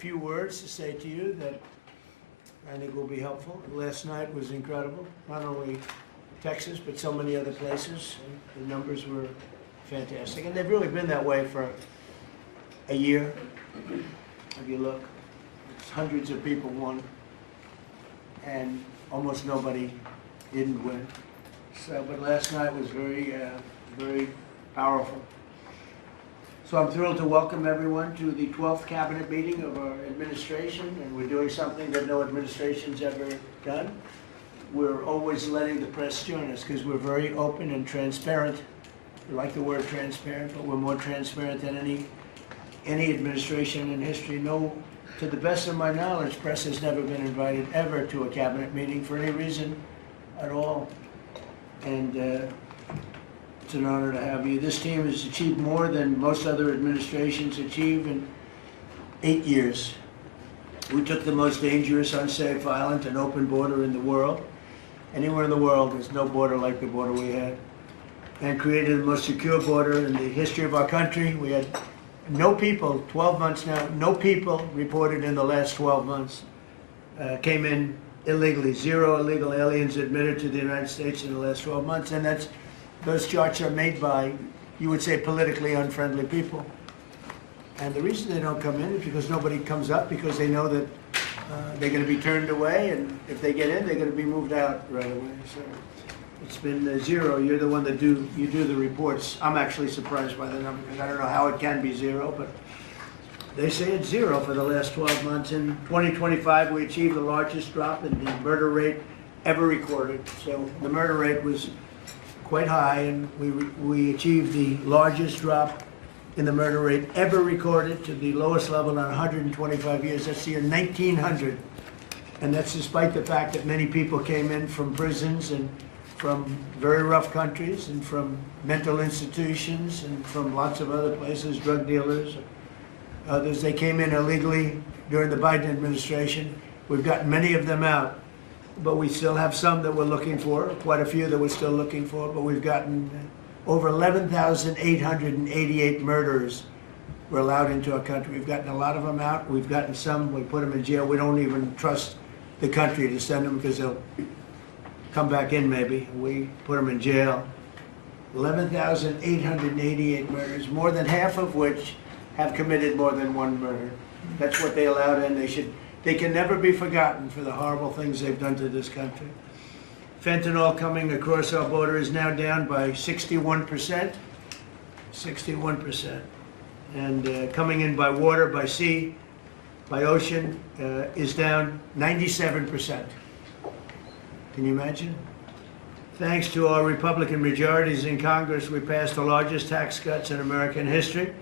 few words to say to you that I think will be helpful. Last night was incredible, not only Texas, but so many other places. And the numbers were fantastic, and they've really been that way for a year. If you look, it's hundreds of people won, and almost nobody didn't win. So, but last night was very powerful. So I'm thrilled to welcome everyone to the 12th cabinet meeting of our administration, and we're doing something that no administration's ever done. We're always letting the press join us because we're very open and transparent. We like the word transparent, but we're more transparent than any administration in history. No, to the best of my knowledge, press has never been invited ever to a cabinet meeting for any reason at all. And it's an honor to have you. This team has achieved more than most other administrations achieve in 8 years. We took the most dangerous, unsafe, violent, and open border in the world. Anywhere in the world, there's no border like the border we had. And created the most secure border in the history of our country. We had no people, 12 months now, no people reported in the last 12 months came in illegally. 0 illegal aliens admitted to the United States in the last 12 months. And those charts are made by, you would say, politically unfriendly people. And the reason they don't come in is because nobody comes up, because they know that they're going to be turned away, and if they get in, they're going to be moved out right away. So it's been 0. You're the one that do the reports. I'm actually surprised by the number because I don't know how it can be 0, but they say it's 0 for the last 12 months. In 2025, we achieved the largest drop in the murder rate ever recorded. So the murder rate was quite high, and we achieved the largest drop in the murder rate ever recorded to the lowest level in 125 years. That's the year 1900. And that's despite the fact that many people came in from prisons and from very rough countries and from mental institutions and from lots of other places, drug dealers, others. They came in illegally during the Biden administration. We've gotten many of them out, but we still have some that we're looking for, quite a few that we're still looking for, but we've gotten over 11,888 murderers were allowed into our country. We've gotten a lot of them out. We've gotten some, we put them in jail. We don't even trust the country to send them because they'll come back in maybe. We put them in jail. 11,888 murders, more than half of which have committed more than one murder. That's what they allowed in. They can never be forgotten for the horrible things they've done to this country. Fentanyl coming across our border is now down by 61%. 61%. And coming in by water, by sea, by ocean is down 97%. Can you imagine? Thanks to our Republican majorities in Congress, we passed the largest tax cuts in American history.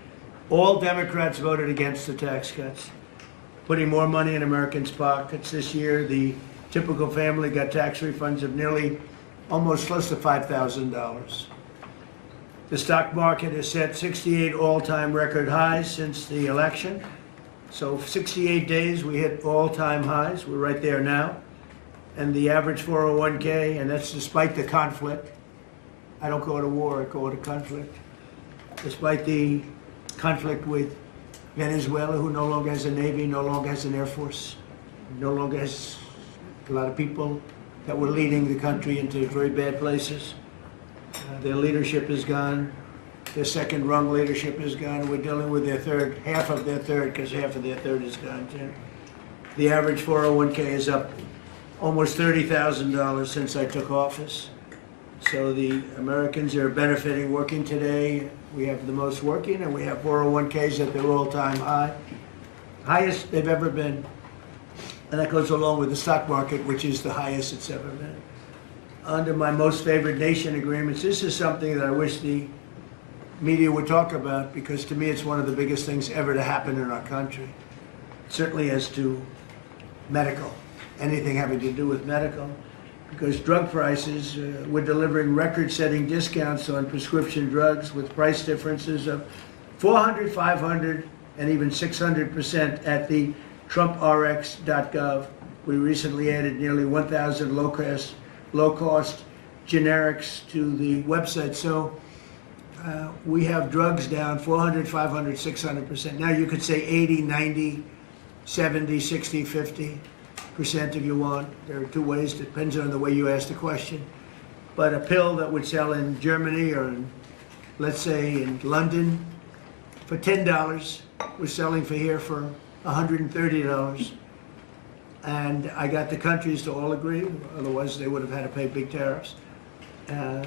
All Democrats voted against the tax cuts, putting more money in Americans' pockets. This year, the typical family got tax refunds of almost close to $5,000. The stock market has set 68 all-time record highs since the election. So 68 days we hit all-time highs. We're right there now. And the average 401k, and that's despite the conflict. I don't go to war, I go to conflict. Despite the conflict with Venezuela, who no longer has a Navy, no longer has an Air Force, no longer has a lot of people that were leading the country into very bad places. Their leadership is gone. Their second rung leadership is gone. We're dealing with their third, half of their third, because half of their third is gone too. The average 401k is up almost $30,000 since I took office. So the Americans are benefiting working today. We have the most working, and we have 401ks at their all-time high. Highest they've ever been. And that goes along with the stock market, which is the highest it's ever been. Under my most favored nation agreements, this is something that I wish the media would talk about, because to me it's one of the biggest things ever to happen in our country. Certainly as to medical, anything having to do with medical, because drug prices, we're delivering record-setting discounts on prescription drugs with price differences of 400, 500, and even 600% at the TrumpRx.gov. We recently added nearly 1,000 low-cost generics to the website. So we have drugs down 400, 500, 600%. Now you could say 80, 90, 70, 60, 50% if you want. There are two ways, depends on the way you ask the question. But a pill that would sell in Germany or in, let's say in London for $10 was selling for here for $130. And I got the countries to all agree, otherwise they would have had to pay big tariffs. I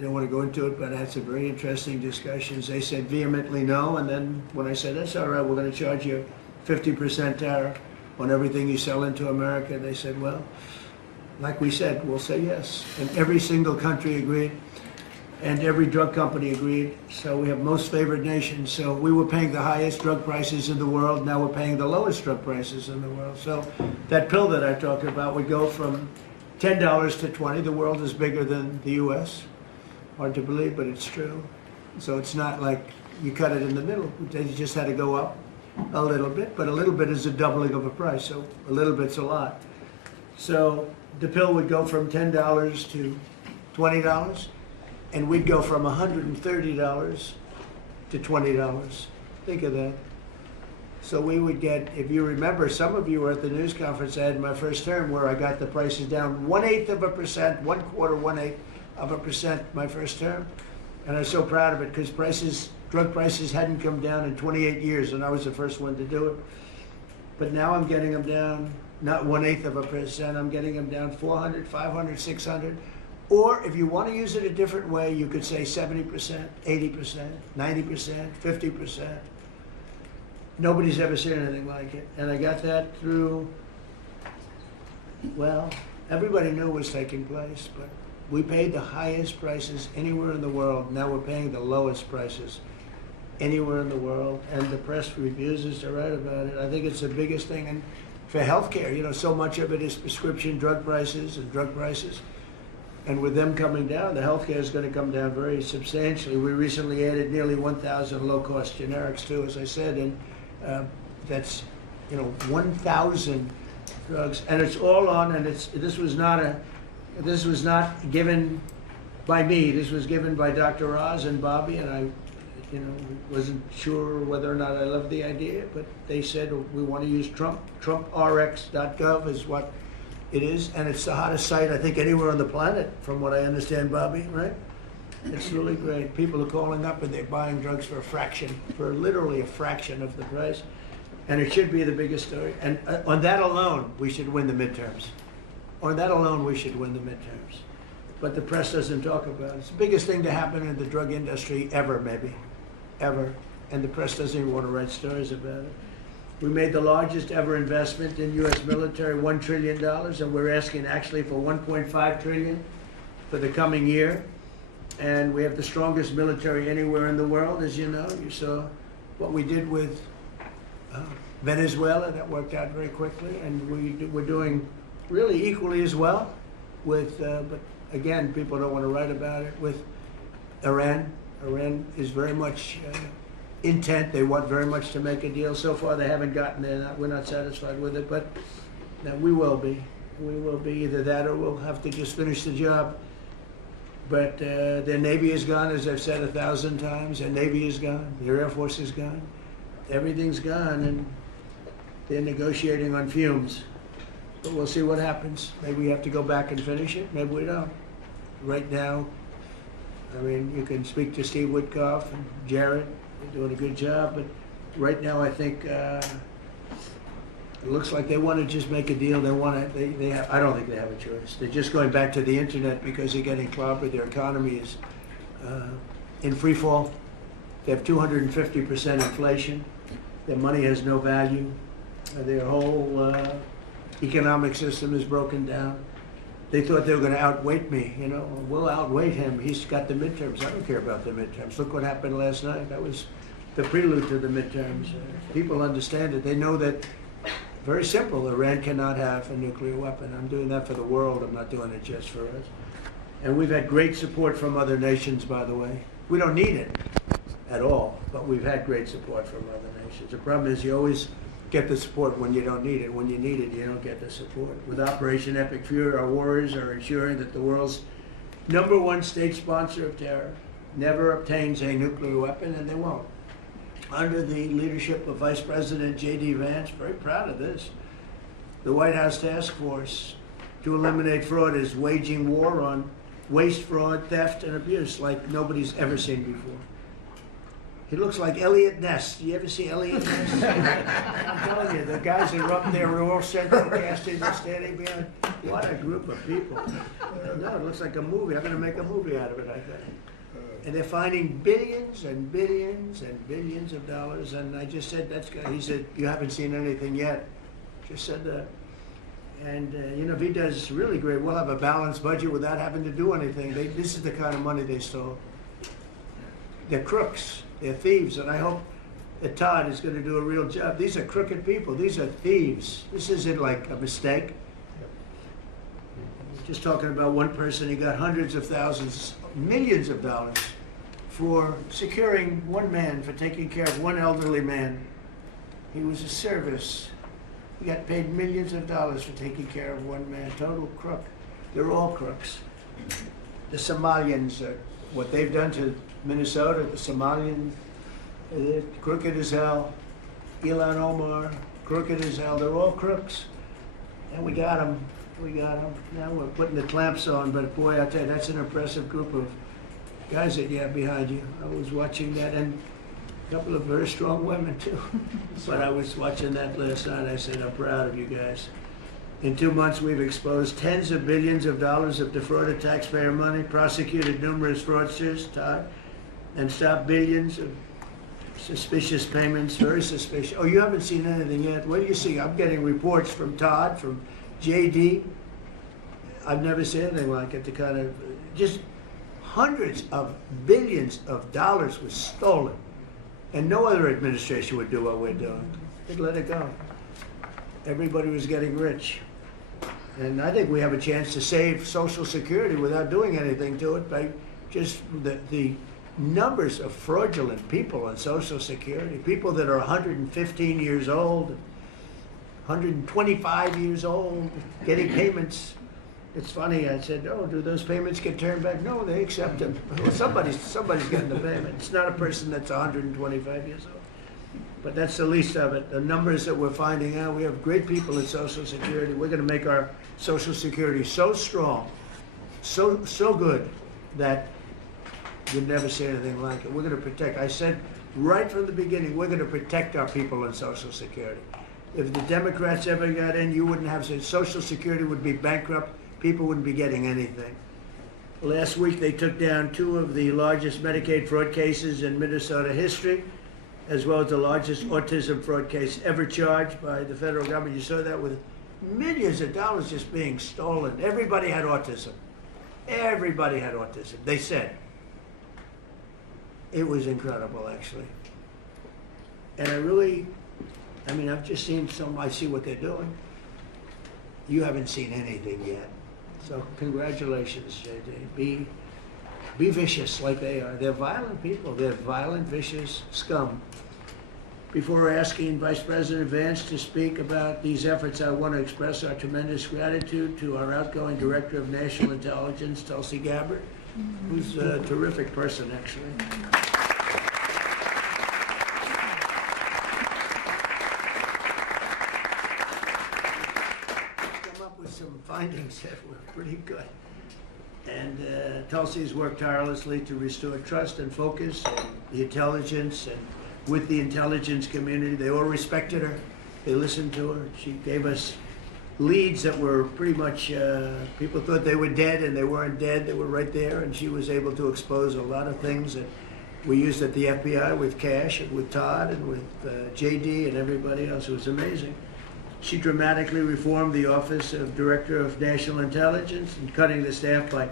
don't want to go into it, but I had some very interesting discussions. They said vehemently no, and then when I said, that's all right, we're going to charge you 50% tariff on everything you sell into America, they said, well, like we said, we'll say yes. And every single country agreed, and every drug company agreed. So we have most favored nation. So we were paying the highest drug prices in the world. Now we're paying the lowest drug prices in the world. So that pill that I talked about would go from $10 to $20. The world is bigger than the U.S. Hard to believe, but it's true. So it's not like you cut it in the middle. They just had to go up a little bit, but a little bit is a doubling of a price. So a little bit's a lot. So the pill would go from $10 to $20. And we'd go from $130 to $20. Think of that. So we would get, if you remember, some of you were at the news conference I had in my first term where I got the prices down 1/8%, 1/4% my first term. And I was so proud of it because drug prices hadn't come down in 28 years and I was the first one to do it. But now I'm getting them down, not 1/8%, I'm getting them down 400, 500, 600. Or if you want to use it a different way, you could say 70%, 80%, 90%, 50%. Nobody's ever seen anything like it. And I got that through, well, everybody knew it was taking place, but we paid the highest prices anywhere in the world. Now we're paying the lowest prices anywhere in the world. And the press refuses to write about it. I think it's the biggest thing. And for healthcare, you know, so much of it is prescription drug prices and drug prices. And with them coming down, the healthcare is going to come down very substantially. We recently added nearly 1,000 low-cost generics too, as I said, and that's, you know, 1,000 drugs, and it's all on. And this was not given by me. This was given by Dr. Oz and Bobby, and I, you know, wasn't sure whether or not I loved the idea, but they said we want to use Trump. TrumpRx.gov is what it is, and it's the hottest site, I think, anywhere on the planet, from what I understand, Bobby, right? It's really great. People are calling up and they're buying drugs for a fraction, for literally a fraction of the price. And it should be the biggest story. And on that alone, we should win the midterms. On that alone, we should win the midterms. But the press doesn't talk about it. It's the biggest thing to happen in the drug industry ever, maybe. Ever. And the press doesn't even want to write stories about it. We made the largest ever investment in U.S. military, $1 trillion, and we're asking actually for $1.5 trillion for the coming year. And we have the strongest military anywhere in the world, as you know. You saw what we did with Venezuela. That worked out very quickly. And we're doing really equally as well with, but again, people don't want to write about it, with Iran. Iran is very much intent. They want very much to make a deal. So far, they haven't gotten there. We're not satisfied with it, but we will be. We will be either that or we'll have to just finish the job. But their Navy is gone, as I've said 1,000 times. Their Navy is gone. Their Air Force is gone. Everything's gone, and they're negotiating on fumes. But we'll see what happens. Maybe we have to go back and finish it. Maybe we don't. Right now, I mean, you can speak to Steve Witkoff and Jared. They're doing a good job. But right now, I think it looks like they want to just make a deal. They want to. They have. I don't think they have a choice. They're just going back to the internet because they're getting clobbered. Their economy is in free fall. They have 250% inflation. Their money has no value. Their whole economic system is broken down. They thought they were going to outweight me. You know, we'll outweight him. He's got the midterms. I don't care about the midterms. Look what happened last night. That was the prelude to the midterms. People understand it. They know that. Very simple. Iran cannot have a nuclear weapon. I'm doing that for the world. I'm not doing it just for us. And we've had great support from other nations, by the way. We don't need it at all, but we've had great support from other nations. The problem is you always get the support when you don't need it. When you need it, you don't get the support. With Operation Epic Fury, our warriors are ensuring that the world's #1 state sponsor of terror never obtains a nuclear weapon, and they won't. under the leadership of Vice President J.D. Vance, very proud of this. The White House Task Force to eliminate fraud is waging war on waste, fraud, theft, and abuse like nobody's ever seen before. He looks like Elliot Ness. You ever see Elliot Ness? I'm telling you, the guys that are up there are all central casting and standing behind. What a group of people. No, it looks like a movie. I'm going to make a movie out of it, I think. And they're finding billions and billions and billions of dollars. And I just said, that's good. He said, you haven't seen anything yet. Just said that. And, you know, if he does really great, we'll have a balanced budget without having to do anything. This is the kind of money they stole. They're crooks. They're thieves. And I hope that Todd is going to do a real job. These are crooked people. These are thieves. This isn't like a mistake. Just talking about one person, he got hundreds of thousands, millions of dollars for securing one man, for taking care of one elderly man. He was a service. He got paid millions of dollars for taking care of one man. Total crook. They're all crooks. The Somalians, what they've done to Minnesota, the Somalians, they're crooked as hell. Ilhan Omar, crooked as hell. They're all crooks. And we got them. We got them. Now we're putting the clamps on, but boy, I tell you, that's an impressive group of guys that you have behind you. I was watching that, and a couple of very strong women too. But I was watching that last night. I said, I'm proud of you guys. In 2 months, we've exposed tens of billions of dollars of defrauded taxpayer money, prosecuted numerous fraudsters, Todd, and stopped billions of suspicious payments, very suspicious. Oh, you haven't seen anything yet? What do you see? I'm getting reports from Todd, from JD. I've never seen anything like it. The kind of, just hundreds of billions of dollars was stolen. And no other administration would do what we're doing. They'd let it go. Everybody was getting rich. And I think we have a chance to save Social Security without doing anything to it by just the numbers of fraudulent people on Social Security, people that are 115 years old, 125 years old, getting payments. It's funny, I said, oh, do those payments get turned back? No, they accept them. Well, somebody's getting the payment. It's not a person that's 125 years old. But that's the least of it. The numbers that we're finding out, we have great people at Social Security. We're going to make our Social Security so strong, so good, that you'll never see anything like it. We're going to protect. I said right from the beginning, we're going to protect our people in Social Security. If the Democrats ever got in, you wouldn't have, Social Security would be bankrupt. People wouldn't be getting anything. Last week, they took down 2 of the largest Medicaid fraud cases in Minnesota history, as well as the largest autism fraud case ever charged by the federal government. You saw that with millions of dollars just being stolen. Everybody had autism. Everybody had autism, they said. It was incredible, actually. And I've just seen I see what they're doing. You haven't seen anything yet. So congratulations, JD. Be vicious like they are. They're violent people. They're violent, vicious scum. Before asking Vice President Vance to speak about these efforts, I want to express our tremendous gratitude to our outgoing Director of National Intelligence, Tulsi Gabbard, who's a terrific person, actually. Come up with some findings that were pretty good. And Tulsi's worked tirelessly to restore trust and focus and the intelligence, and with the intelligence community. They all respected her. They listened to her. She gave us leads that were pretty much, people thought they were dead, and they weren't dead. They were right there, and she was able to expose a lot of things that we used at the FBI with Cash and with Todd and with JD and everybody else. It was amazing. She dramatically reformed the Office of Director of National Intelligence and cutting the staff by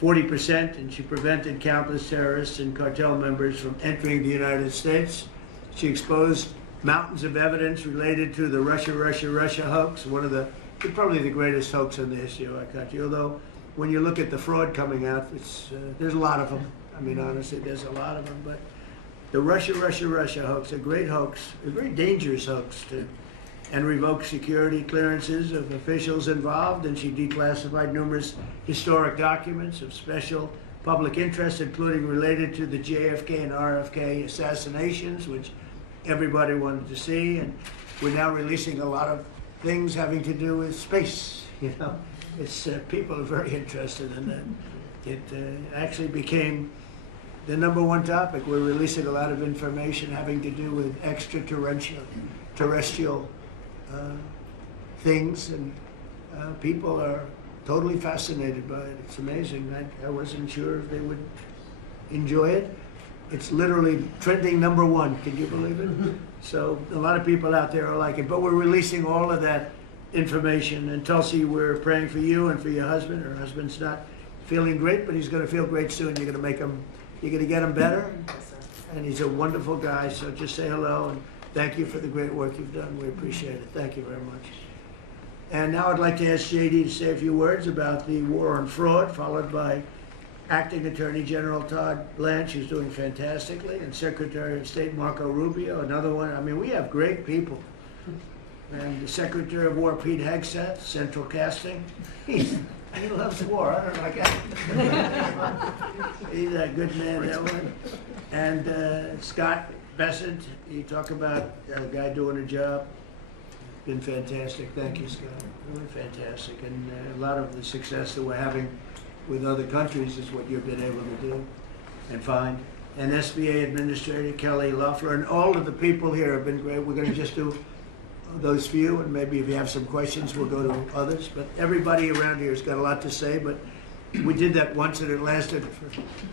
40%, and she prevented countless terrorists and cartel members from entering the United States. She exposed mountains of evidence related to the Russia hoax, probably the greatest hoax in the history of our country. Although, when you look at the fraud coming out, there's a lot of them. I mean, honestly, there's a lot of them. But the Russia hoax, a great hoax, a very dangerous hoax, and revoked security clearances of officials involved, and she declassified numerous historic documents of special public interest, including related to the JFK and RFK assassinations, which everybody wanted to see. And we're now releasing a lot of things having to do with space. You know, it's people are very interested in that. It actually became the #1 topic. We're releasing a lot of information having to do with terrestrial things, and people are totally fascinated by it. It's amazing. I wasn't sure if they would enjoy it. It's literally trending #1. Can you believe it? So a lot of people out there are like it. But we're releasing all of that information. And Tulsi, we're praying for you and for your husband. Her husband's not feeling great, but he's going to feel great soon. You're going to make him. You're going to get him better. And he's a wonderful guy. So just say hello and thank you for the great work you've done. We appreciate it. Thank you very much. And now I'd like to ask JD to say a few words about the war on fraud, followed by Acting Attorney General Todd Blanche, who's doing fantastically, and Secretary of State Marco Rubio, another one. I mean, we have great people. And the Secretary of War, Pete Hegseth, Central Casting. He loves war. I don't know, he's a good man, that one. And Scott Bessent, you talk about a guy doing a job. Been fantastic. Thank you, Scott. Really fantastic. And a lot of the success that we're having with other countries is what you've been able to do and find. And SBA Administrator Kelly Loeffler and all of the people here have been great. We're going to just do those few, and maybe if you have some questions, we'll go to others. But everybody around here has got a lot to say, but we did that once and it lasted for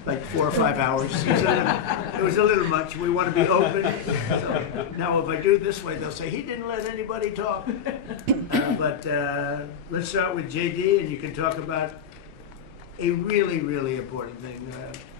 like 4 or 5 hours. It was a little much. We want to be open. So now if I do it this way, they'll say, he didn't let anybody talk. But let's start with JD, and you can talk about a really, really important thing,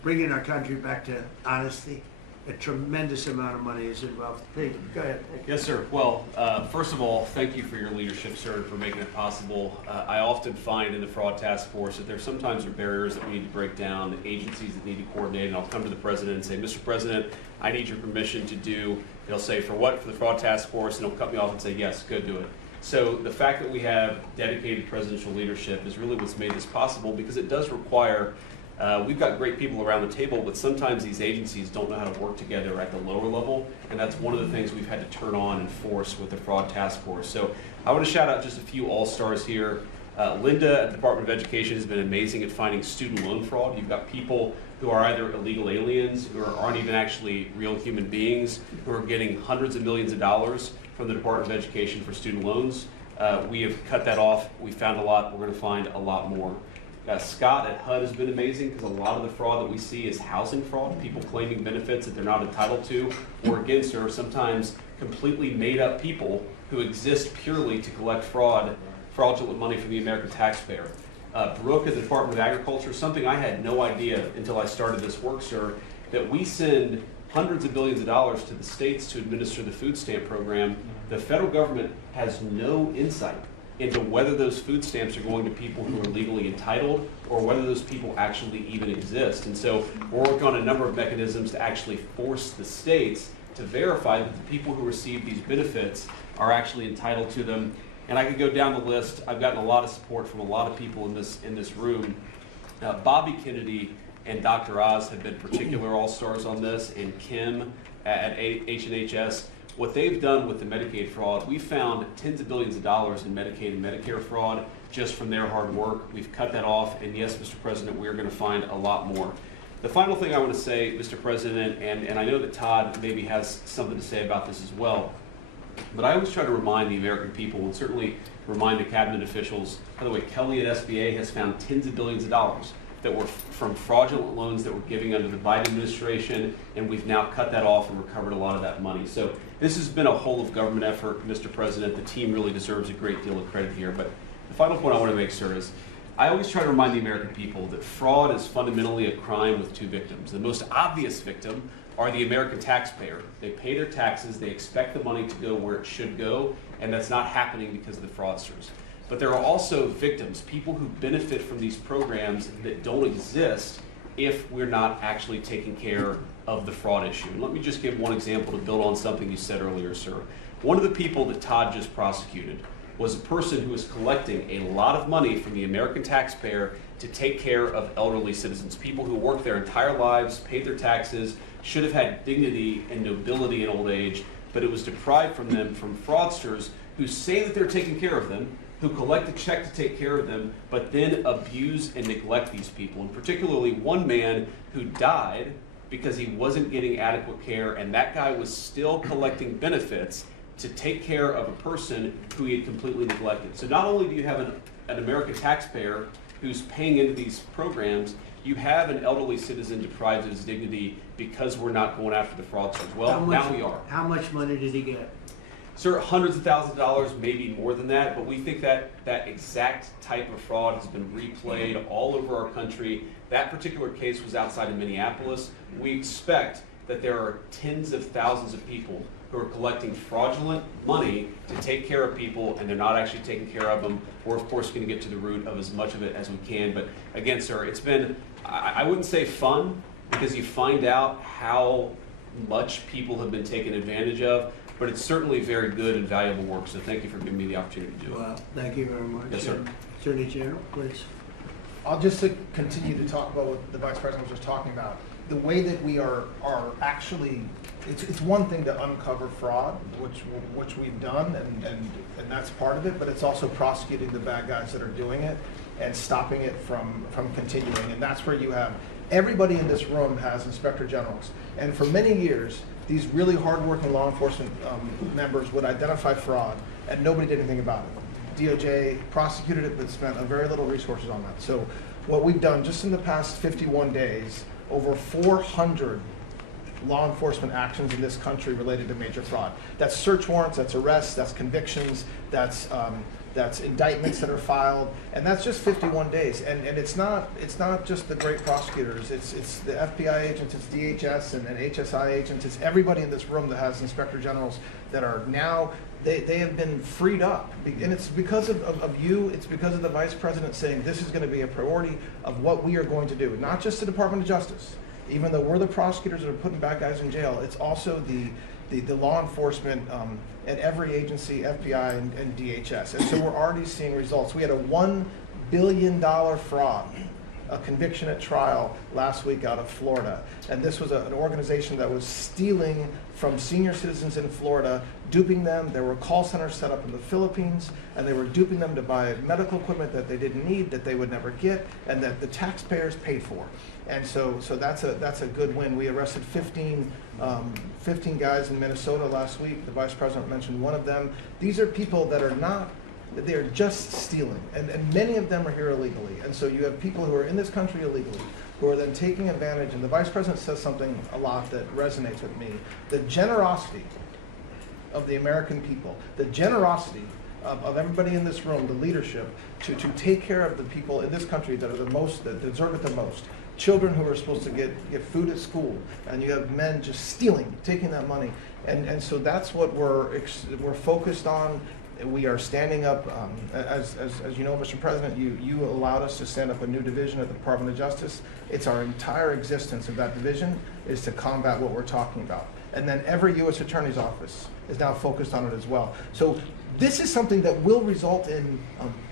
bringing our country back to honesty. A tremendous amount of money is involved. Hey, go ahead. Yes, sir. Well, first of all, thank you for your leadership, sir, for making it possible. I often find in the Fraud Task Force that there sometimes are barriers that we need to break down, agencies that need to coordinate, and I'll come to the President and say, Mr. President, I need your permission to do, he'll say, for what? For the Fraud Task Force, and he'll cut me off and say, yes, go do it. So the fact that we have dedicated presidential leadership is really what's made this possible, because it does require we've got great people around the table, but sometimes these agencies don't know how to work together at the lower level, and that's one of the things we've had to turn on and force with the Fraud Task Force. So I want to shout out just a few all-stars here. Linda at the Department of Education has been amazing at finding student loan fraud. You've got people who are either illegal aliens, who aren't even actually real human beings, who are getting hundreds of millions of dollars from the Department of Education for student loans. We have cut that off. We found a lot. We're going to find a lot more. Scott at HUD has been amazing, because a lot of the fraud that we see is housing fraud, people claiming benefits that they're not entitled to or against, or sometimes completely made up people who exist purely to collect fraudulent money from the American taxpayer. Brooke at the Department of Agriculture, something I had no idea until I started this work, sir, that we send hundreds of billions of dollars to the states to administer the food stamp program. The federal government has no insight into whether those food stamps are going to people who are legally entitled or whether those people actually even exist. And so we're working on a number of mechanisms to actually force the states to verify that the people who receive these benefits are actually entitled to them. And I could go down the list. I've gotten a lot of support from a lot of people in this room. Bobby Kennedy and Dr. Oz have been particular all-stars on this, and Kim at H&HS. What they've done with the Medicaid fraud, we found tens of billions of dollars in Medicaid and Medicare fraud just from their hard work. We've cut that off, and yes, Mr. President, we're going to find a lot more. The final thing I want to say, Mr. President, and I know that Todd maybe has something to say about this as well, but I always try to remind the American people, and certainly remind the cabinet officials. By the way, Kelly at SBA has found tens of billions of dollars that were from fraudulent loans that were giving under the Biden administration, and we've now cut that off and recovered a lot of that money. So this has been a whole of government effort, Mr. President. The team really deserves a great deal of credit here. But the final point I want to make, sir, is I always try to remind the American people that fraud is fundamentally a crime with two victims. The most obvious victim are the American taxpayer. They pay their taxes, they expect the money to go where it should go, and that's not happening because of the fraudsters. But there are also victims, people who benefit from these programs that don't exist if we're not actually taking care of the fraud issue. And let me just give one example to build on something you said earlier, sir. One of the people that Todd just prosecuted was a person who was collecting a lot of money from the American taxpayer to take care of elderly citizens, people who worked their entire lives, paid their taxes, should have had dignity and nobility in old age, but it was deprived from them from fraudsters who say that they're taking care of them, who collect a check to take care of them, but then abuse and neglect these people. And particularly one man who died because he wasn't getting adequate care, and that guy was still collecting benefits to take care of a person who he had completely neglected. So not only do you have an American taxpayer who's paying into these programs, you have an elderly citizen deprived of his dignity because we're not going after the fraudsters. Well, now we are. How much money did he get? Sir, hundreds of thousands of dollars, maybe more than that, but we think that that exact type of fraud has been replayed all over our country. That particular case was outside of Minneapolis. We expect that there are tens of thousands of people who are collecting fraudulent money to take care of people, and they're not actually taking care of them. We're of course going to get to the root of as much of it as we can, but again, sir, it's been, I wouldn't say fun, because you find out how much people have been taken advantage of, but it's certainly very good and valuable work, so thank you for giving me the opportunity to do it. Well, thank you very much. Yes, sir. Attorney General, please. I'll just continue to talk about what the Vice President was just talking about. The way that we are actually, it's one thing to uncover fraud, which we've done, and that's part of it, but it's also prosecuting the bad guys that are doing it and stopping it from continuing. And that's where you have, everybody in this room has inspector generals. And for many years, these really hardworking law enforcement members would identify fraud, and nobody did anything about it. DOJ prosecuted it, but spent a very little resources on that. So what we've done just in the past 51 days, over 400 law enforcement actions in this country related to major fraud. That's search warrants, that's arrests, that's convictions, that's indictments that are filed, and that's just 51 days. And it's not just the great prosecutors. It's the FBI agents, it's DHS and HSI agents. It's everybody in this room that has inspector generals that are now. They have been freed up, and it's because of you. It's because of the Vice President saying this is going to be a priority of what we are going to do. Not just the Department of Justice, even though we're the prosecutors that are putting bad guys in jail. It's also the law enforcement at every agency, FBI and DHS. And so we're already seeing results. We had a $1 billion fraud, a conviction at trial last week out of Florida. And this was an organization that was stealing from senior citizens in Florida, duping them. There were call centers set up in the Philippines, and they were duping them to buy medical equipment that they didn't need, that they would never get, and that the taxpayers paid for. And so that's a good win. We arrested 15 guys in Minnesota last week. The Vice President mentioned one of them. These are people that are not, they're just stealing, and many of them are here illegally. And so you have people who are in this country illegally, who are then taking advantage, and the Vice President says something a lot that resonates with me. The generosity of the American people, the generosity of everybody in this room, the leadership, to take care of the people in this country that are the most, that deserve it the most. Children who are supposed to get food at school, and you have men just stealing, taking that money. And so that's what we're focused on. We are standing up, as you know, Mr. President, you allowed us to stand up a new division at the Department of Justice. It's our entire existence of that division is to combat what we're talking about. And then every U.S. Attorney's Office is now focused on it as well. So this is something that will result in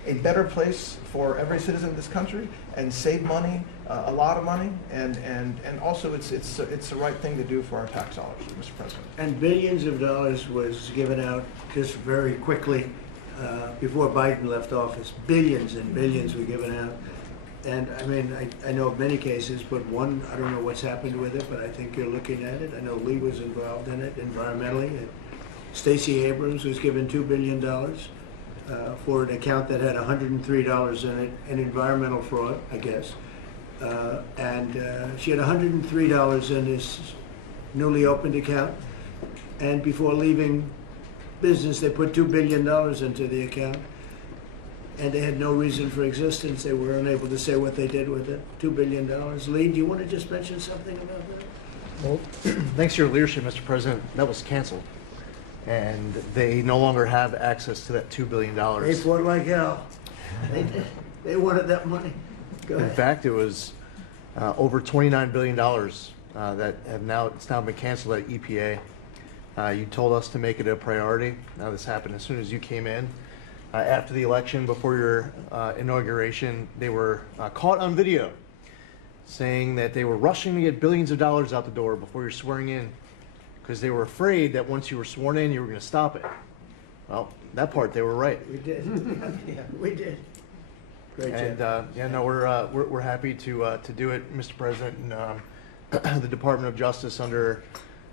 a better place for every citizen in this country and save money, a lot of money, and also it's the right thing to do for our tax dollars, Mr. President. And billions of dollars was given out just very quickly before Biden left office. Billions and billions were given out. And I mean, I know of many cases, but one, I don't know what's happened with it, but I think you're looking at it. I know Lee was involved in it environmentally. Stacey Abrams was given $2 billion for an account that had $103 in it, an environmental fraud, I guess. And she had $103 in this newly opened account. And before leaving business, they put $2 billion into the account. And they had no reason for existence. They were unable to say what they did with it. $2 billion. Lee, do you want to just mention something about that? Well, thanks to your leadership, Mr. President, that was canceled. And they no longer have access to that $2 billion. They fought like hell. They wanted that money. Go ahead. In fact, it was over $29 billion that it's now been canceled at EPA. You told us to make it a priority. Now this happened as soon as you came in. after the election, before your inauguration, they were caught on video saying that they were rushing to get billions of dollars out the door before you're swearing in because they were afraid that once you were sworn in, you were going to stop it. Well, that part they were right. We did. Yeah, we did. Great And job. yeah, no, we're happy to do it, Mr. President. And the Department of Justice under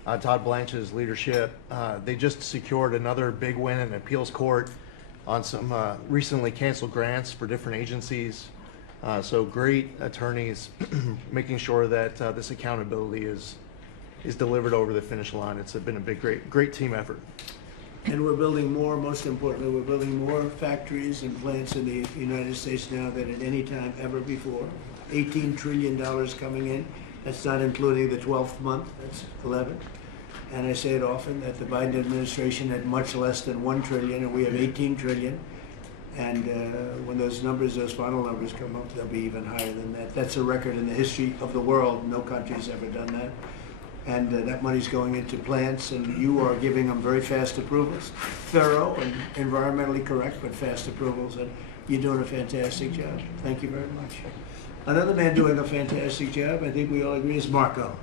Todd Blanche's leadership, they just secured another big win in appeals court on some recently canceled grants for different agencies. So great attorneys making sure that this accountability is delivered over the finish line. It's been a great team effort. And we're building more, most importantly, we're building more factories and plants in the United States now than at any time ever before. $18 trillion coming in. That's not including the 12th month, that's 11. And I say it often that the Biden administration had much less than 1 trillion, and we have 18 trillion. And when those final numbers come up, they'll be even higher than that. That's a record in the history of the world. No country's ever done that. And that money's going into plants, and you are giving them very fast approvals, thorough and environmentally correct, but fast approvals, and you're doing a fantastic job. Thank you very much. Another man doing a fantastic job, I think we all agree, is Marco.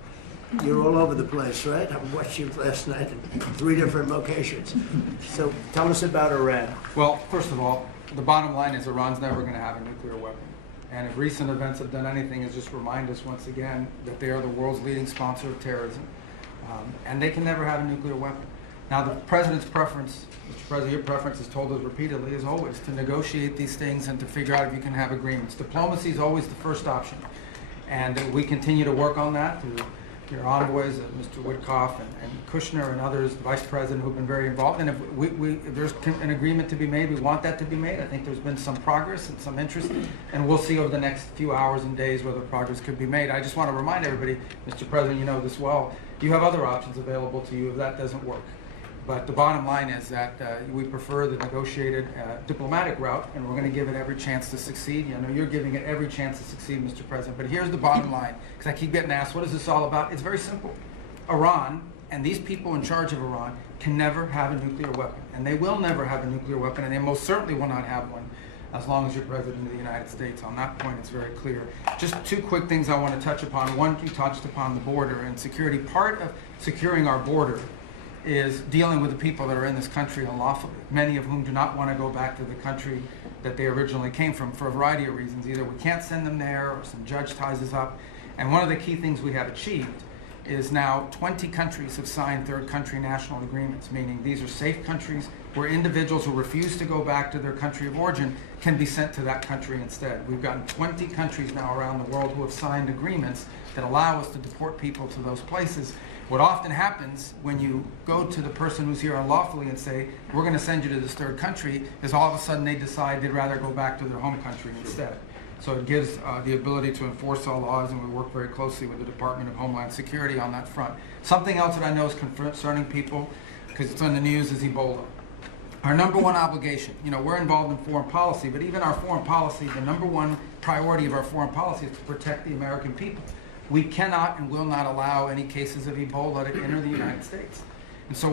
You're all over the place, right? I watched you last night in 3 different locations. So tell us about Iran. Well, first of all, the bottom line is Iran's never going to have a nuclear weapon. And if recent events have done anything, is just remind us once again that they are the world's leading sponsor of terrorism. And they can never have a nuclear weapon. Now, the president's preference, Mr. President, your preference has told us repeatedly, is always to negotiate these things and to figure out if you can have agreements. Diplomacy is always the first option. And we continue to work on that through your envoys, Mr. Witkoff and Kushner and others, the Vice President, who've been very involved. And if there's an agreement to be made, we want that to be made. I think there's been some progress and some interest, and we'll see over the next few hours and days whether progress could be made. I just want to remind everybody, Mr. President, you know this well, you have other options available to you if that doesn't work. But the bottom line is that we prefer the negotiated diplomatic route, and we're going to give it every chance to succeed. You know, you're giving it every chance to succeed, Mr. President. But here's the bottom line, because I keep getting asked, what is this all about? It's very simple. Iran and these people in charge of Iran can never have a nuclear weapon, and they will never have a nuclear weapon, and they most certainly will not have one as long as you're President of the United States. On that point, it's very clear. Just 2 quick things I want to touch upon. One, you touched upon the border and security. Part of securing our border is dealing with the people that are in this country unlawfully, many of whom do not want to go back to the country that they originally came from for a variety of reasons. Either we can't send them there or some judge ties us up. And one of the key things we have achieved is now 20 countries have signed third country national agreements, meaning these are safe countries where individuals who refuse to go back to their country of origin can be sent to that country instead. We've gotten 20 countries now around the world who have signed agreements that allow us to deport people to those places. What often happens when you go to the person who's here unlawfully and say, we're going to send you to this third country, is all of a sudden they decide they'd rather go back to their home country instead. So it gives the ability to enforce all laws, and we work very closely with the Department of Homeland Security on that front. Something else that I know is concerning people, because it's on the news, is Ebola. Our number one obligation, you know, we're involved in foreign policy, but even our foreign policy, the number one priority of our foreign policy is to protect the American people. We cannot and will not allow any cases of Ebola to enter the United States. And so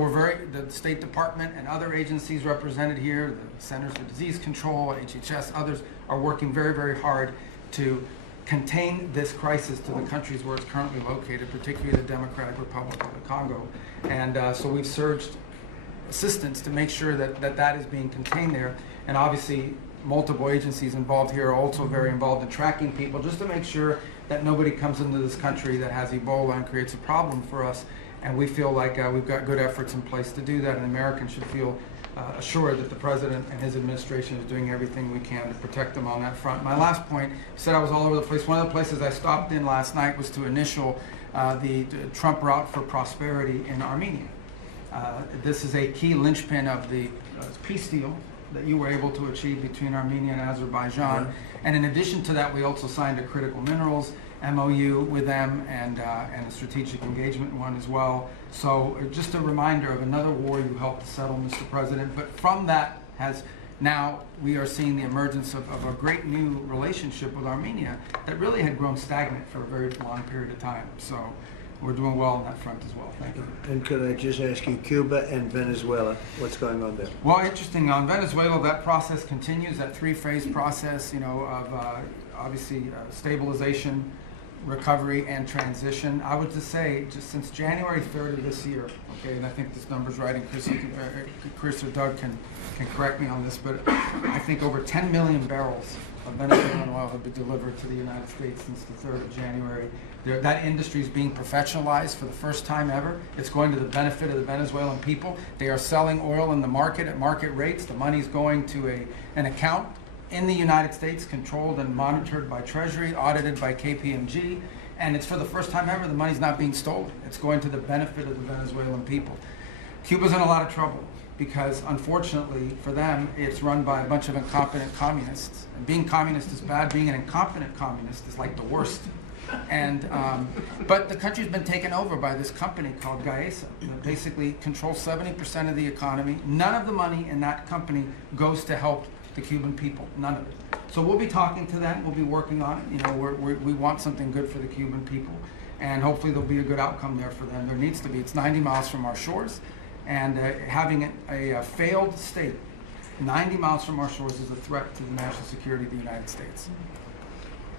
the State Department and other agencies represented here, the Centers for Disease Control, HHS, others are working very, very hard to contain this crisis to the countries where it's currently located, particularly the Democratic Republic of the Congo. And so we've surged assistance to make sure that is being contained there. And obviously, multiple agencies involved here are also very involved in tracking people, just to make sure that nobody comes into this country that has Ebola and creates a problem for us. And we feel like we've got good efforts in place to do that, and Americans should feel assured that the President and his administration is doing everything we can to protect them on that front. My last point, you said I was all over the place. One of the places I stopped in last night was to initial the Trump Route for Prosperity in Armenia. This is a key linchpin of the peace deal that you were able to achieve between Armenia and Azerbaijan. Yeah. And in addition to that, we also signed a critical minerals MOU with them and a strategic engagement one as well. So just a reminder of another war you helped to settle, Mr. President. But from that now we are seeing the emergence of a great new relationship with Armenia that really had grown stagnant for a very long period of time. So we're doing well on that front as well. Thank you. And could I just ask you, Cuba and Venezuela, what's going on there? Well, interesting, on Venezuela, that process continues, that three-phase process, you know, of obviously stabilization, recovery, and transition. I would just say, just since January 3rd of this year, okay, and I think this number's right, and Chris or Doug can correct me on this, but I think over 10 million barrels of Venezuelan oil have been delivered to the United States since the 3rd of January. That industry is being professionalized for the first time ever. It's going to the benefit of the Venezuelan people. They are selling oil in the market at market rates. The money's going to an account in the United States, controlled and monitored by Treasury, audited by KPMG, and it's for the first time ever the money's not being stolen. It's going to the benefit of the Venezuelan people. Cuba's in a lot of trouble because, unfortunately for them, it's run by a bunch of incompetent communists. And being communist is bad. Being an incompetent communist is like the worst. And but the country's been taken over by this company called Gaesa that basically controls 70% of the economy. None of the money in that company goes to help the Cuban people, none of it. So we'll be talking to them, we'll be working on it. You know, we want something good for the Cuban people, and hopefully there'll be a good outcome there for them. There needs to be. It's 90 miles from our shores, and having a failed state 90 miles from our shores is a threat to the national security of the United States.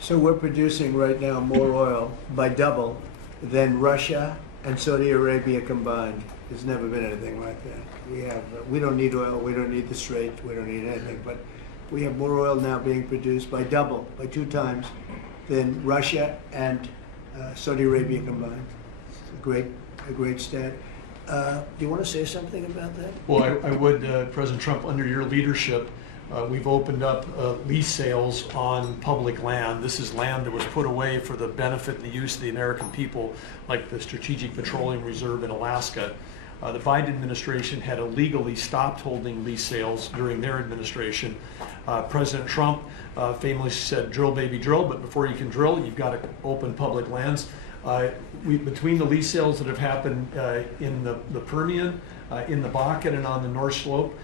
So we're producing right now more oil by double than Russia and Saudi Arabia combined. There's never been anything like that. We don't need oil, we don't need the Strait, we don't need anything, but we have more oil now being produced by double, by 2 times, than Russia and Saudi Arabia combined. It's a great stat. Do you want to say something about that? Well, I would, President Trump, under your leadership, we've opened up lease sales on public land. This is land that was put away for the benefit and the use of the American people, like the Strategic Petroleum Reserve in Alaska. The Biden administration had illegally stopped holding lease sales during their administration. President Trump famously said, drill, baby, drill, but before you can drill, you've got to open public lands. Between the lease sales that have happened in the Permian, in the Bakken, and on the North Slope,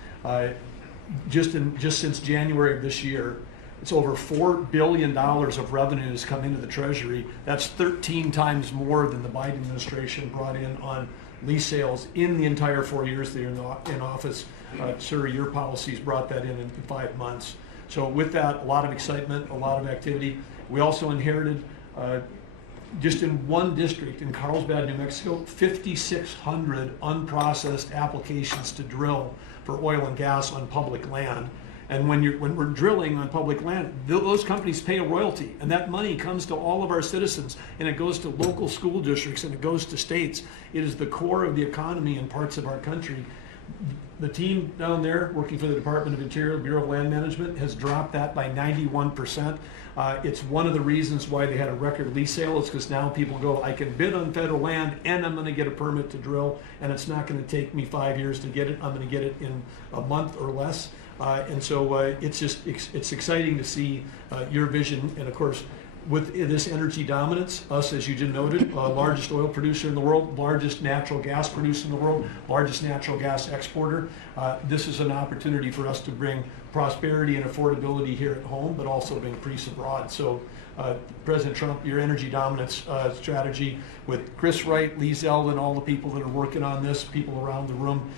just since January of this year, it's over $4 billion of revenue has come into the Treasury. That's 13 times more than the Biden administration brought in on lease sales in the entire 4 years they're in office. Sir, your policies brought that in 5 months. So with that, a lot of excitement, a lot of activity. We also inherited, just in one district in Carlsbad, New Mexico, 5,600 unprocessed applications to drill for oil and gas on public land. And when we're drilling on public land, those companies pay a royalty, and that money comes to all of our citizens, and it goes to local school districts, and it goes to states. It is the core of the economy in parts of our country. The team down there working for the Department of Interior, Bureau of Land Management, has dropped that by 91%. It's one of the reasons why they had a record lease sale. It's because now people go, I can bid on federal land and I'm going to get a permit to drill, and it's not going to take me 5 years to get it. I'm going to get it in a month or less. And so it's exciting to see your vision, and of course, with this energy dominance, us, as you just noted, largest oil producer in the world, largest natural gas producer in the world, largest natural gas exporter. This is an opportunity for us to bring prosperity and affordability here at home, but also bring peace abroad. So President Trump, your energy dominance strategy with Chris Wright, Lee Zeldin, all the people that are working on this, people around the room,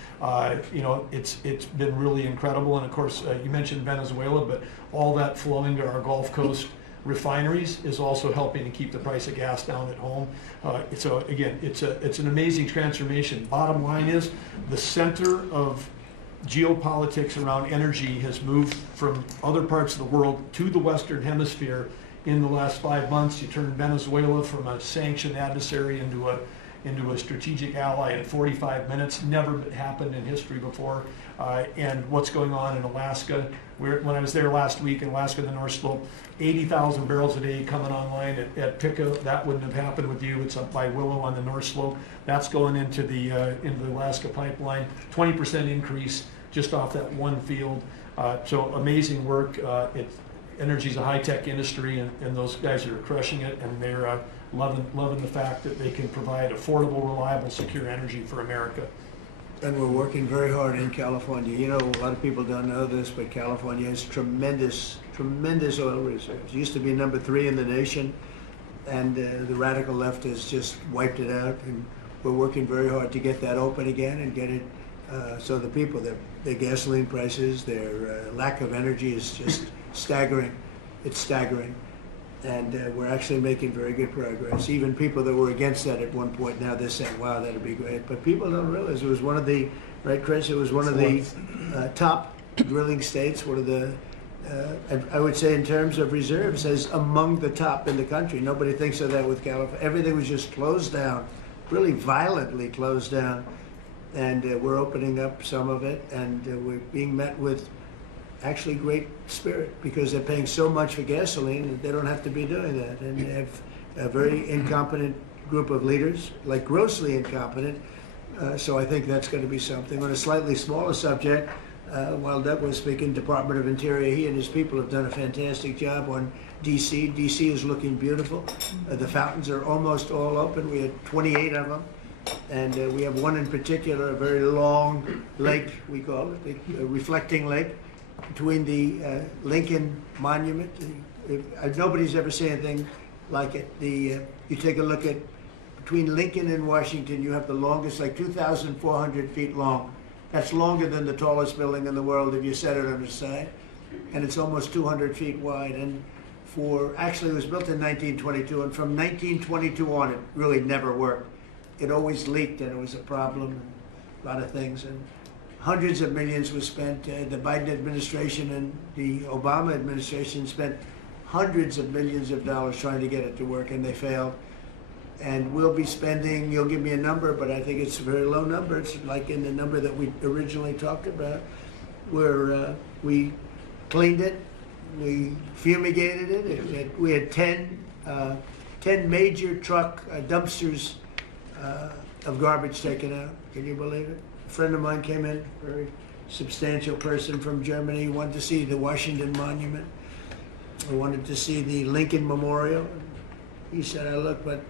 it's been really incredible. And of course, you mentioned Venezuela, but all that flowing to our Gulf Coast refineries is also helping to keep the price of gas down at home. So again, it's an amazing transformation. Bottom line is, the center of geopolitics around energy has moved from other parts of the world to the Western Hemisphere. In the last 5 months, you turned Venezuela from a sanctioned adversary into a strategic ally in 45 minutes. Never happened in history before. And what's going on in Alaska? When I was there last week in Alaska, the North Slope, 80,000 barrels a day coming online at Pico. That wouldn't have happened with you. It's up by Willow on the North Slope. That's going into the Alaska pipeline. 20% increase just off that one field. So amazing work. Energy is a high-tech industry, and those guys are crushing it, and they're loving the fact that they can provide affordable, reliable, secure energy for America. And we're working very hard in California. You know, a lot of people don't know this, but California has tremendous oil reserves. It used to be number 3 in the nation. and the radical left has just wiped it out. And we're working very hard to get that open again and get it so the people, their gasoline prices, their lack of energy is just staggering. It's staggering. And we're actually making very good progress. Even people that were against that at one point, now they're saying, wow, that'd be great. But people don't realize it was one of the, right, Chris? It was one of the top drilling states, one of the, I would say in terms of reserves, as among the top in the country. Nobody thinks of that with California. Everything was just closed down, really violently closed down. And we're opening up some of it, and we're being met with actually great spirit because they're paying so much for gasoline that they don't have to be doing that. And they have a very incompetent group of leaders, like grossly incompetent. So I think that's going to be something. On a slightly smaller subject, while Doug was speaking, Department of Interior, he and his people have done a fantastic job on DC. DC is looking beautiful. The fountains are almost all open. We had 28 of them. And we have one in particular, a very long lake, we call it, the reflecting lake, between the Lincoln Monument. Nobody's ever seen anything like it. You take a look at, between Lincoln and Washington, you have the longest, like 2,400 feet long. That's longer than the tallest building in the world if you set it on its side. And it's almost 200 feet wide. And actually it was built in 1922, and from 1922 on, it really never worked. It always leaked, and it was a problem, and a lot of things. And hundreds of millions was spent. The Biden administration and the Obama administration spent hundreds of millions of dollars trying to get it to work, and they failed. And we'll be spending, you'll give me a number, but I think it's a very low number. It's like in the number that we originally talked about, where we cleaned it, we fumigated it. We had 10 major truck dumpsters of garbage taken out. Can you believe it? A friend of mine came in, a very substantial person from Germany. He wanted to see the Washington Monument. He wanted to see the Lincoln Memorial. He said, look, but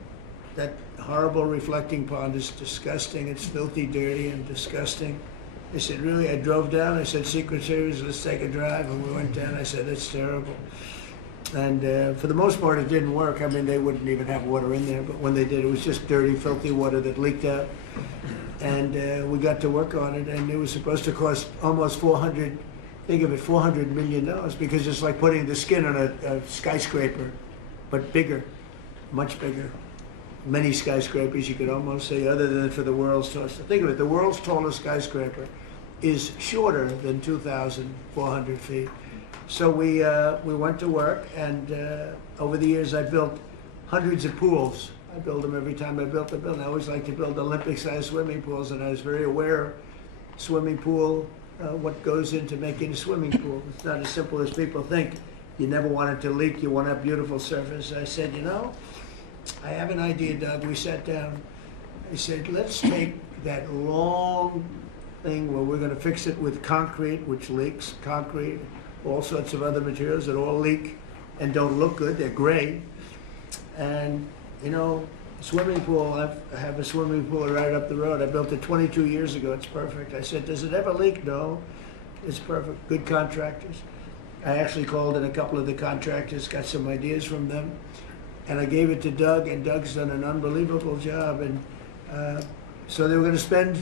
that horrible reflecting pond is disgusting. It's filthy, dirty, and disgusting. I said, really? I drove down. I said, Secret Service, let's take a drive. And we went down. I said, it's terrible. And for the most part, it didn't work. I mean, they wouldn't even have water in there, but when they did, it was just dirty, filthy water that leaked out. And we got to work on it, and it was supposed to cost almost $400 million, because it's like putting the skin on a skyscraper, but bigger, much bigger. Many skyscrapers, you could almost say, other than for the world's tallest. Think of it, the world's tallest skyscraper is shorter than 2,400 feet. So we went to work, and over the years I built hundreds of pools. I build them every time I built a building. I always like to build Olympic-sized swimming pools, and I was very aware swimming pool, what goes into making a swimming pool. It's not as simple as people think. You never want it to leak. You want to have beautiful surface. I said, I have an idea, Doug. We sat down. I said, let's take that long thing where we're going to fix it with concrete, which leaks, concrete, all sorts of other materials that all leak and don't look good. They're gray. And, swimming pool, I have a swimming pool right up the road. I built it 22 years ago. It's perfect. I said, does it ever leak? No. It's perfect. Good contractors. I actually called in a couple of the contractors, got some ideas from them. And I gave it to Doug, and Doug's done an unbelievable job. And so they were going to spend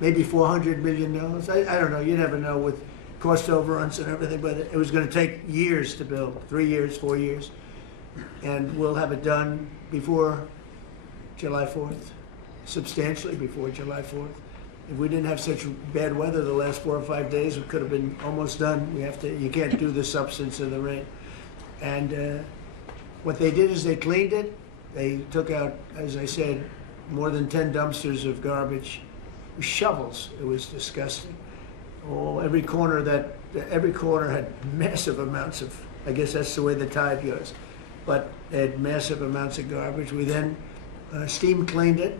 maybe $400 million. I don't know. You never know with cost overruns and everything, but it was going to take years to build, 3 years, 4 years. And we'll have it done before July 4th, substantially before July 4th. If we didn't have such bad weather the last 4 or 5 days, it could have been almost done. You can't do the substance of the rain. And what they did is they cleaned it. They took out, as I said, more than 10 dumpsters of garbage, shovels. It was disgusting. Oh, every corner had massive amounts of, I guess that's the way the tide goes, but they had massive amounts of garbage. We then steam cleaned it.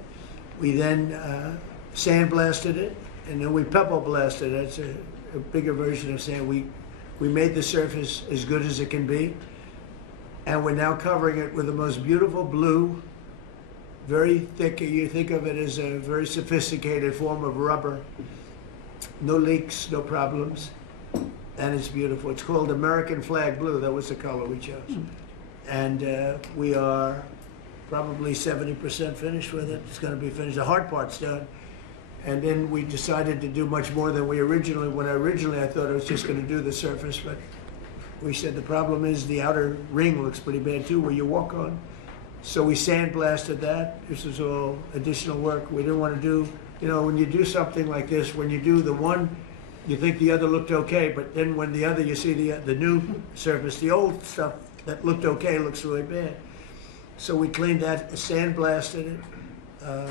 We then sandblasted it, and then we pebble blasted it. That's a bigger version of sand. We made the surface as good as it can be, and we're now covering it with the most beautiful blue, very thick. You think of it as a very sophisticated form of rubber. No leaks, no problems, and it's beautiful. It's called American Flag Blue. That was the color we chose. And we are probably 70% finished with it. It's gonna be finished. The hard part's done. And then we decided to do much more than when originally I thought I was just gonna do the surface, but we said the problem is the outer ring looks pretty bad too, where you walk on. So we sandblasted that. This is all additional work. We didn't wanna do, when you do something like this, when you do the one, you think the other looked okay, but then when the other, you see the new surface, the old stuff that looked okay looks really bad. So we cleaned that, sandblasted it,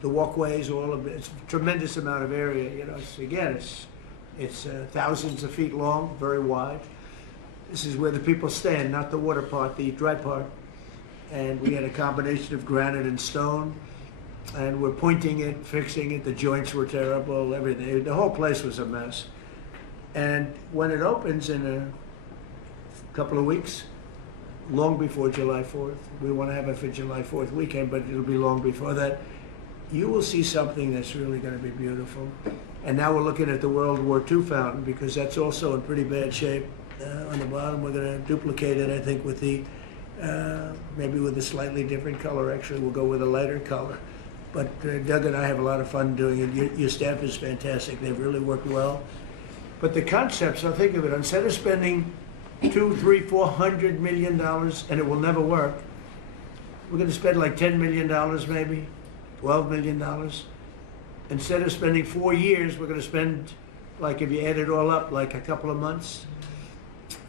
the walkways, all of it. It's a tremendous amount of area, it's thousands of feet long, very wide. This is where the people stand, not the water part, the dry part. And we had a combination of granite and stone, and we're pointing it, fixing it. The joints were terrible, everything. The whole place was a mess. And when it opens in a couple of weeks, long before July 4th, we want to have it for July 4th weekend, but it'll be long before that, you will see something that's really going to be beautiful. And now we're looking at the World War II fountain, because that's also in pretty bad shape. On the bottom, we're going to duplicate it, I think, with maybe with a slightly different color. Actually, we'll go with a lighter color. But Doug and I have a lot of fun doing it. Your staff is fantastic. They've really worked well. But the concept, so think of it, instead of spending $200, $300, $400 million, and it will never work, we're going to spend like $10 million maybe, $12 million. Instead of spending 4 years, we're going to spend, like if you add it all up, like a couple of months.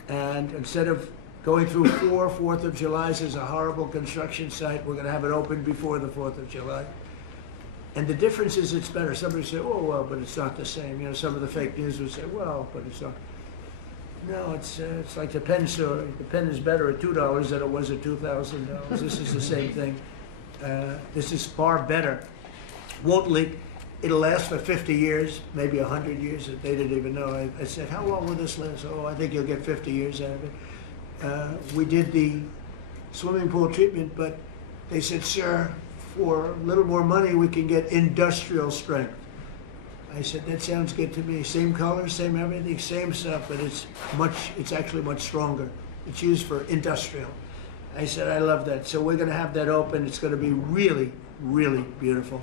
And instead of going through 4th of Julys as a horrible construction site, we're going to have it open before the 4th of July. And the difference is it's better. Somebody say, oh, well, but it's not the same. Some of the fake news would say, well, but it's not. No, it's like the pen story. The pen is better at $2 than it was at $2,000. This is the same thing. This is far better. Won't leak. It'll last for 50 years, maybe 100 years. They didn't even know. I said, how long will this last? Oh, I think you'll get 50 years out of it. We did the swimming pool treatment, but they said, sir, for a little more money, we can get industrial strength. I said, that sounds good to me. Same color, same everything, same stuff, but it's actually much stronger. It's used for industrial. I said, I love that. So we're going to have that open. It's going to be really, really beautiful.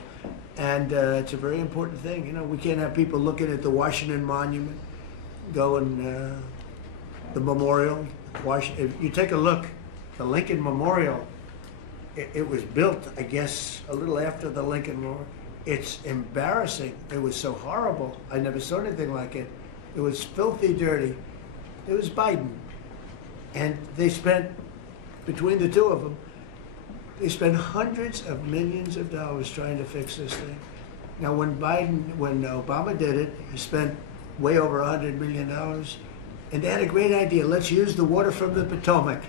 And it's a very important thing. We can't have people looking at the Washington Monument, going the memorial. If you take a look, the Lincoln Memorial, it was built, I guess, a little after the Lincoln Memorial. It's embarrassing. It was so horrible. I never saw anything like it. It was filthy dirty. It was Biden. And they spent, between the two of them, they spent hundreds of millions of dollars trying to fix this thing. Now, when Obama did it, he spent way over $100 million. And they had a great idea. Let's use the water from the Potomac.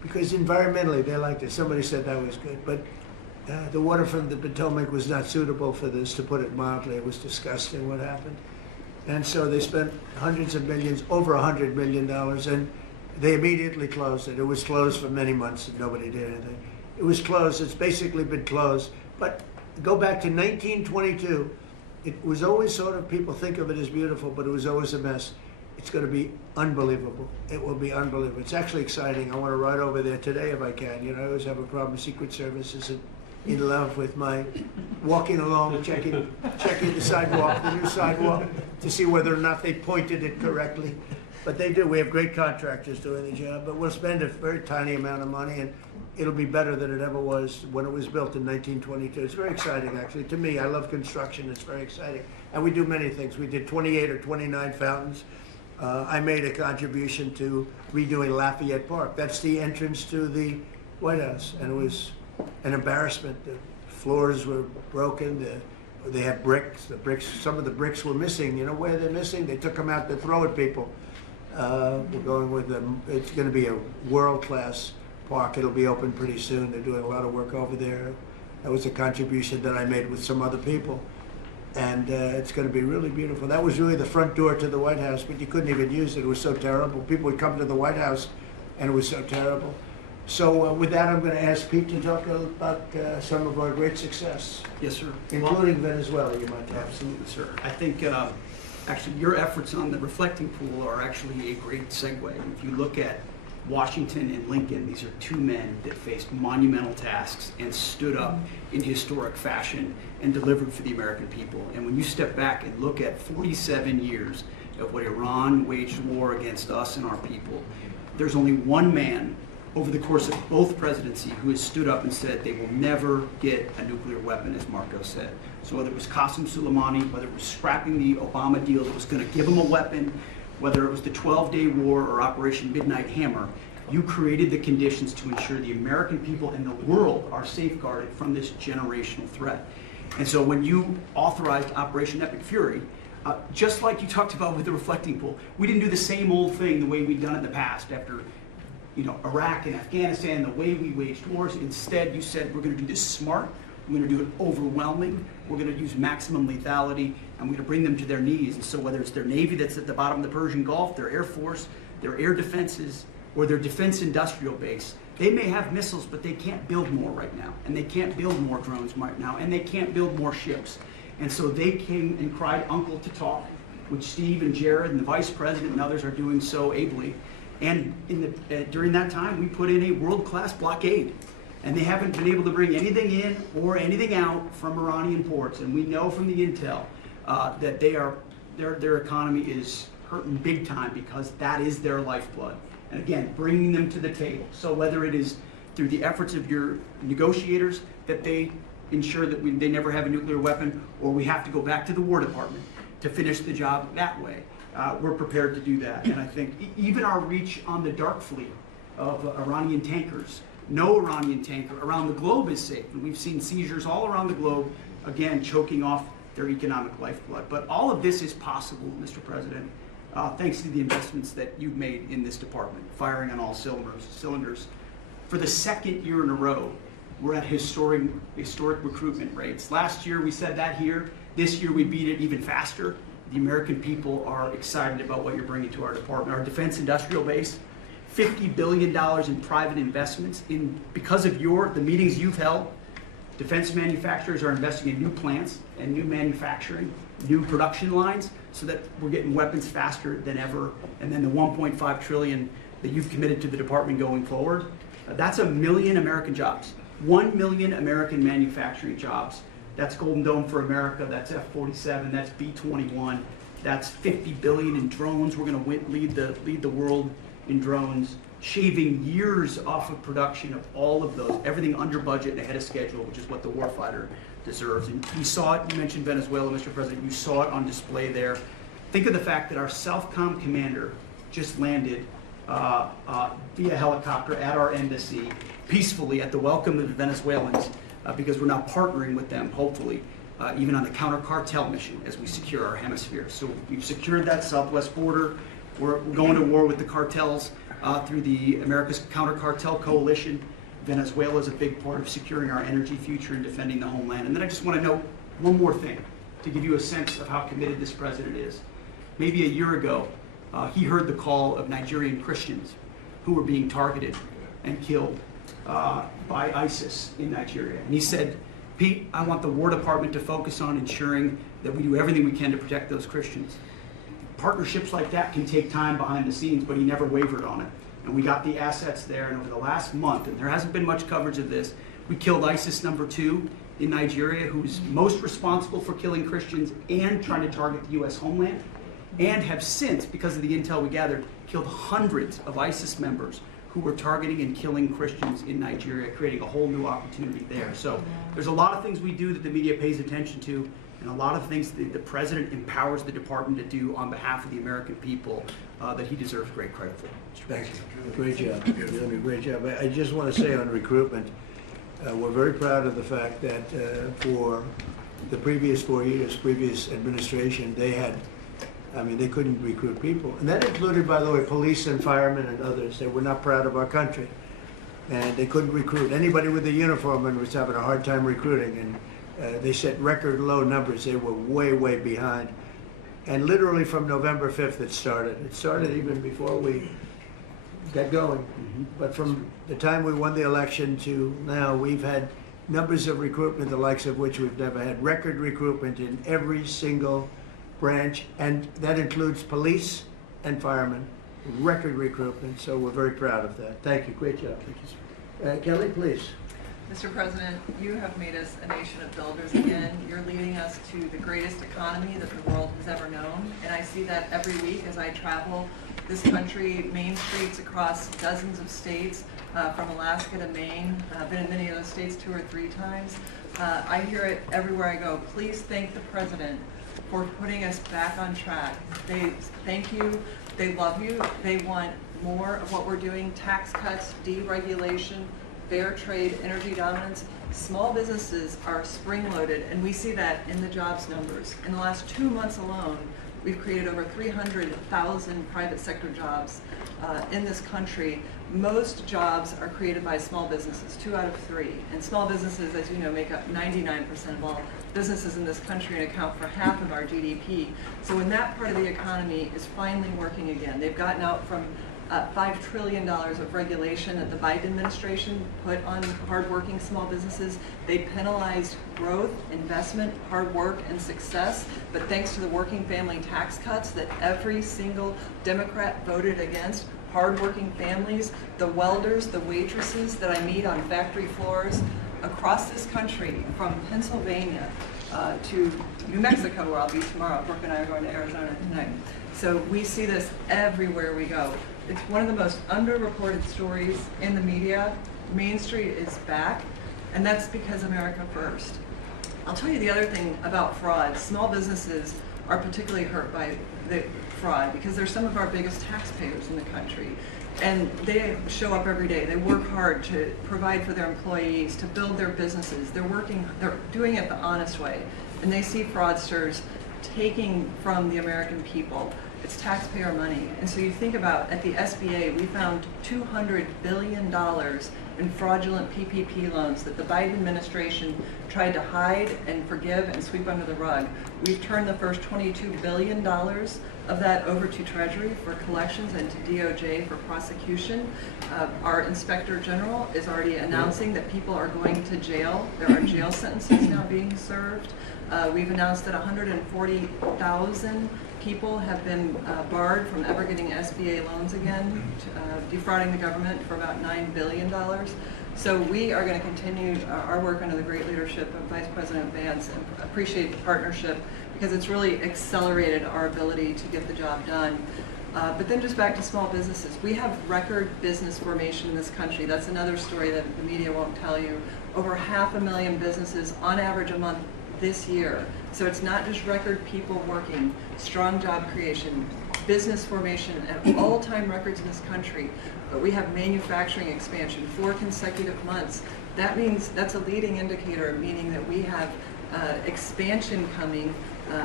Because environmentally, they liked it. Somebody said that was good. But the water from the Potomac was not suitable for this, to put it mildly. It was disgusting what happened. And so they spent hundreds of millions, over $100 million, and they immediately closed it. It was closed for many months and nobody did anything. It was closed. It's basically been closed. But go back to 1922. It was always sort of, people think of it as beautiful, but it was always a mess. It's going to be unbelievable. It will be unbelievable. It's actually exciting. I want to ride over there today if I can. I always have a problem. Secret Service isn't in love with my walking along, checking the sidewalk, the new sidewalk, to see whether or not they pointed it correctly. But they do. We have great contractors doing the job, but we'll spend a very tiny amount of money, and it'll be better than it ever was when it was built in 1922. It's very exciting, actually. To me, I love construction. It's very exciting. And we do many things. We did 28 or 29 fountains. I made a contribution to redoing Lafayette Park. That's the entrance to the White House, and it was an embarrassment. The floors were broken. They had bricks. Some of the bricks were missing. You know where they're missing? They took them out to throw at people. We're going with them. It's going to be a world-class park. It'll be open pretty soon. They're doing a lot of work over there. That was a contribution that I made with some other people. And it's going to be really beautiful. That was really the front door to the White House, but you couldn't even use it. It was so terrible. People would come to the White House, and it was so terrible. So with that, I'm going to ask Pete to talk about some of our great success. Yes, sir. Including Venezuela, you might have. Absolutely, sir. I think actually your efforts on the reflecting pool are actually a great segue. If you look at Washington and Lincoln, these are two men that faced monumental tasks and stood up in historic fashion and delivered for the American people. And when you step back and look at 47 years of what Iran waged war against us and our people, there's only one man over the course of both presidency who has stood up and said they will never get a nuclear weapon, as Marco said. So whether it was Qasem Soleimani, whether it was scrapping the Obama deal that was going to give them a weapon, whether it was the 12-day war or Operation Midnight Hammer, you created the conditions to ensure the American people and the world are safeguarded from this generational threat. And so when you authorized Operation Epic Fury, just like you talked about with the reflecting pool, we didn't do the same old thing the way we'd done in the past after Iraq and Afghanistan, the way we waged wars. Instead, you said we're going to do this smart, we're going to do it overwhelming, we're going to use maximum lethality, and we're going to bring them to their knees. And so whether it's their Navy that's at the bottom of the Persian Gulf, their Air Force, their air defenses, or their defense industrial base, they may have missiles, but they can't build more right now, and they can't build more drones right now, and they can't build more ships. And so they came and cried uncle to talk, which Steve and Jared and the vice president and others are doing so ably. And during that time, we put in a world-class blockade. And they haven't been able to bring anything in or anything out from Iranian ports. And we know from the intel that their economy is hurting big time because that is their lifeblood. And again, bringing them to the table. So whether it is through the efforts of your negotiators that they ensure that they never have a nuclear weapon, or we have to go back to the War Department to finish the job that way, we're prepared to do that. And I think even our reach on the dark fleet of Iranian tankers, no Iranian tanker around the globe is safe. And we've seen seizures all around the globe, again, choking off their economic lifeblood. But all of this is possible, Mr. President, thanks to the investments that you've made in this department, firing on all cylinders. For the second year in a row, we're at historic recruitment rates. Last year, we said that here. This year, we beat it even faster. The American people are excited about what you're bringing to our department. Our defense industrial base, $50 billion in private investments. Because of the meetings you've held, defense manufacturers are investing in new plants and new manufacturing, new production lines, so that we're getting weapons faster than ever. And then the $1.5 trillion that you've committed to the department going forward, that's 1 million American jobs. 1 million American manufacturing jobs. That's Golden Dome for America, that's F-47, that's B-21, that's $50 billion in drones. We're going to lead the world in drones, shaving years off of production of all of those, everything under budget and ahead of schedule, which is what the warfighter deserves. And we saw it, you mentioned Venezuela, Mr. President, you saw it on display there. Think of the fact that our Southcom commander just landed via helicopter at our embassy peacefully at the welcome of the Venezuelans, because we're now partnering with them, hopefully, even on the counter-cartel mission as we secure our hemisphere. So we've secured that southwest border. We're going to war with the cartels through the America's Counter-Cartel Coalition. Venezuela is a big part of securing our energy future and defending the homeland. And then I just want to note one more thing to give you a sense of how committed this president is. Maybe a year ago, he heard the call of Nigerian Christians who were being targeted and killed by ISIS in Nigeria. And he said, Pete, I want the War Department to focus on ensuring that we do everything we can to protect those Christians. Partnerships like that can take time behind the scenes, but he never wavered on it. And we got the assets there, and over the last month, and there hasn't been much coverage of this, we killed ISIS #2 in Nigeria, who's most responsible for killing Christians and trying to target the U.S. homeland, and have since, because of the intel we gathered, killed hundreds of ISIS members who were targeting and killing Christians in Nigeria, creating a whole new opportunity there. So there's a lot of things we do that the media pays attention to, and a lot of things that the president empowers the department to do on behalf of the American people that he deserves great credit for. Thank you. Great job. You're doing a great job. I just want to say on recruitment, we're very proud of the fact that for the previous 4 years, previous administration, they couldn't recruit people. And that included, by the way, police and firemen and others. They were not proud of our country. And they couldn't recruit. Anybody with a uniform and was having a hard time recruiting. And they set record low numbers. They were way, way behind. And literally from November 5th it started. It started even before we got going. But from the time we won the election to now, we've had numbers of recruitment, the likes of which we've never had. Record recruitment in every single branch, and that includes police and firemen, record recruitment, so we're very proud of that. Thank you, great job. Kelly, please. Mr. President, you have made us a nation of builders again. You're leading us to the greatest economy that the world has ever known, and I see that every week as I travel this country, main streets across dozens of states, from Alaska to Maine. I've been in many of those states 2 or 3 times. I hear it everywhere I go. Please thank the President for putting us back on track. They thank you, they love you, they want more of what we're doing, tax cuts, deregulation, fair trade, energy dominance. Small businesses are spring-loaded, and we see that in the jobs numbers. In the last 2 months alone, we've created over 300,000 private sector jobs in this country. Most jobs are created by small businesses, 2 out of 3. And small businesses, as you know, make up 99% of all businesses in this country and account for half of our GDP. So when that part of the economy is finally working again, they've gotten out from $5 trillion of regulation that the Biden administration put on hardworking small businesses. They penalized growth, investment, hard work, and success. But thanks to the working family tax cuts that every single Democrat voted against, hardworking families, the welders, the waitresses that I meet on factory floors across this country, from Pennsylvania to New Mexico, where I'll be tomorrow. Brooke and I are going to Arizona tonight. So we see this everywhere we go. It's one of the most underreported stories in the media. Main Street is back, and that's because America first. I'll tell you the other thing about fraud. Small businesses are particularly hurt by the fraud because they're some of our biggest taxpayers in the country. And they show up every day. They work hard to provide for their employees, to build their businesses. They're doing it the honest way. And they see fraudsters taking from the American people. It's taxpayer money. And so you think about, at the SBA, we found $200 billion in fraudulent PPP loans that the Biden administration tried to hide and forgive and sweep under the rug. We've turned the first $22 billion of that over to Treasury for collections and to DOJ for prosecution. Our Inspector General is already announcing that people are going to jail. There are jail sentences now being served. We've announced that 140,000 people have been barred from ever getting SBA loans again, defrauding the government for about $9 billion. So we are going to continue our work under the great leadership of Vice President Vance and appreciate the partnership because it's really accelerated our ability to get the job done. But then just back to small businesses. We have record business formation in this country. That's another story that the media won't tell you. Over 500,000 businesses on average a month this year. So it's not just record people working, strong job creation, business formation at all-time records in this country, but we have manufacturing expansion, 4 consecutive months. That means that's a leading indicator, meaning that we have expansion coming.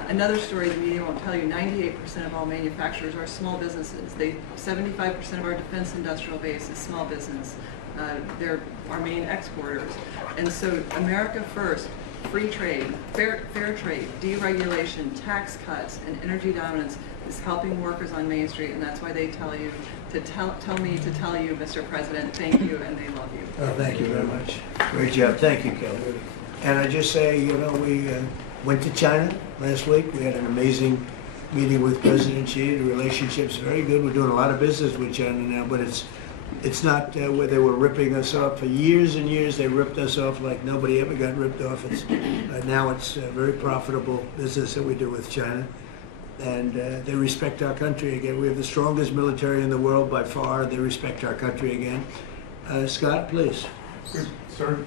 Another story the media won't tell you, 98% of all manufacturers are small businesses. 75% of our defense industrial base is small business. They're our main exporters. And so America first, free trade, fair trade, deregulation, tax cuts, and energy dominance is helping workers on Main Street, and that's why they tell you to tell me to tell you, Mr. President, thank you, and they love you. Oh, thank you very much. Great job. Thank you, Kelly. And I just say, you know, we went to China last week. We had an amazing meeting with President Xi. The relationship's very good. We're doing a lot of business with China now, but it's not where they were ripping us off. For years and years, they ripped us off like nobody ever got ripped off. Now it's a very profitable business that we do with China. And they respect our country again. We have the strongest military in the world by far. They respect our country again. Scott, please. Sir,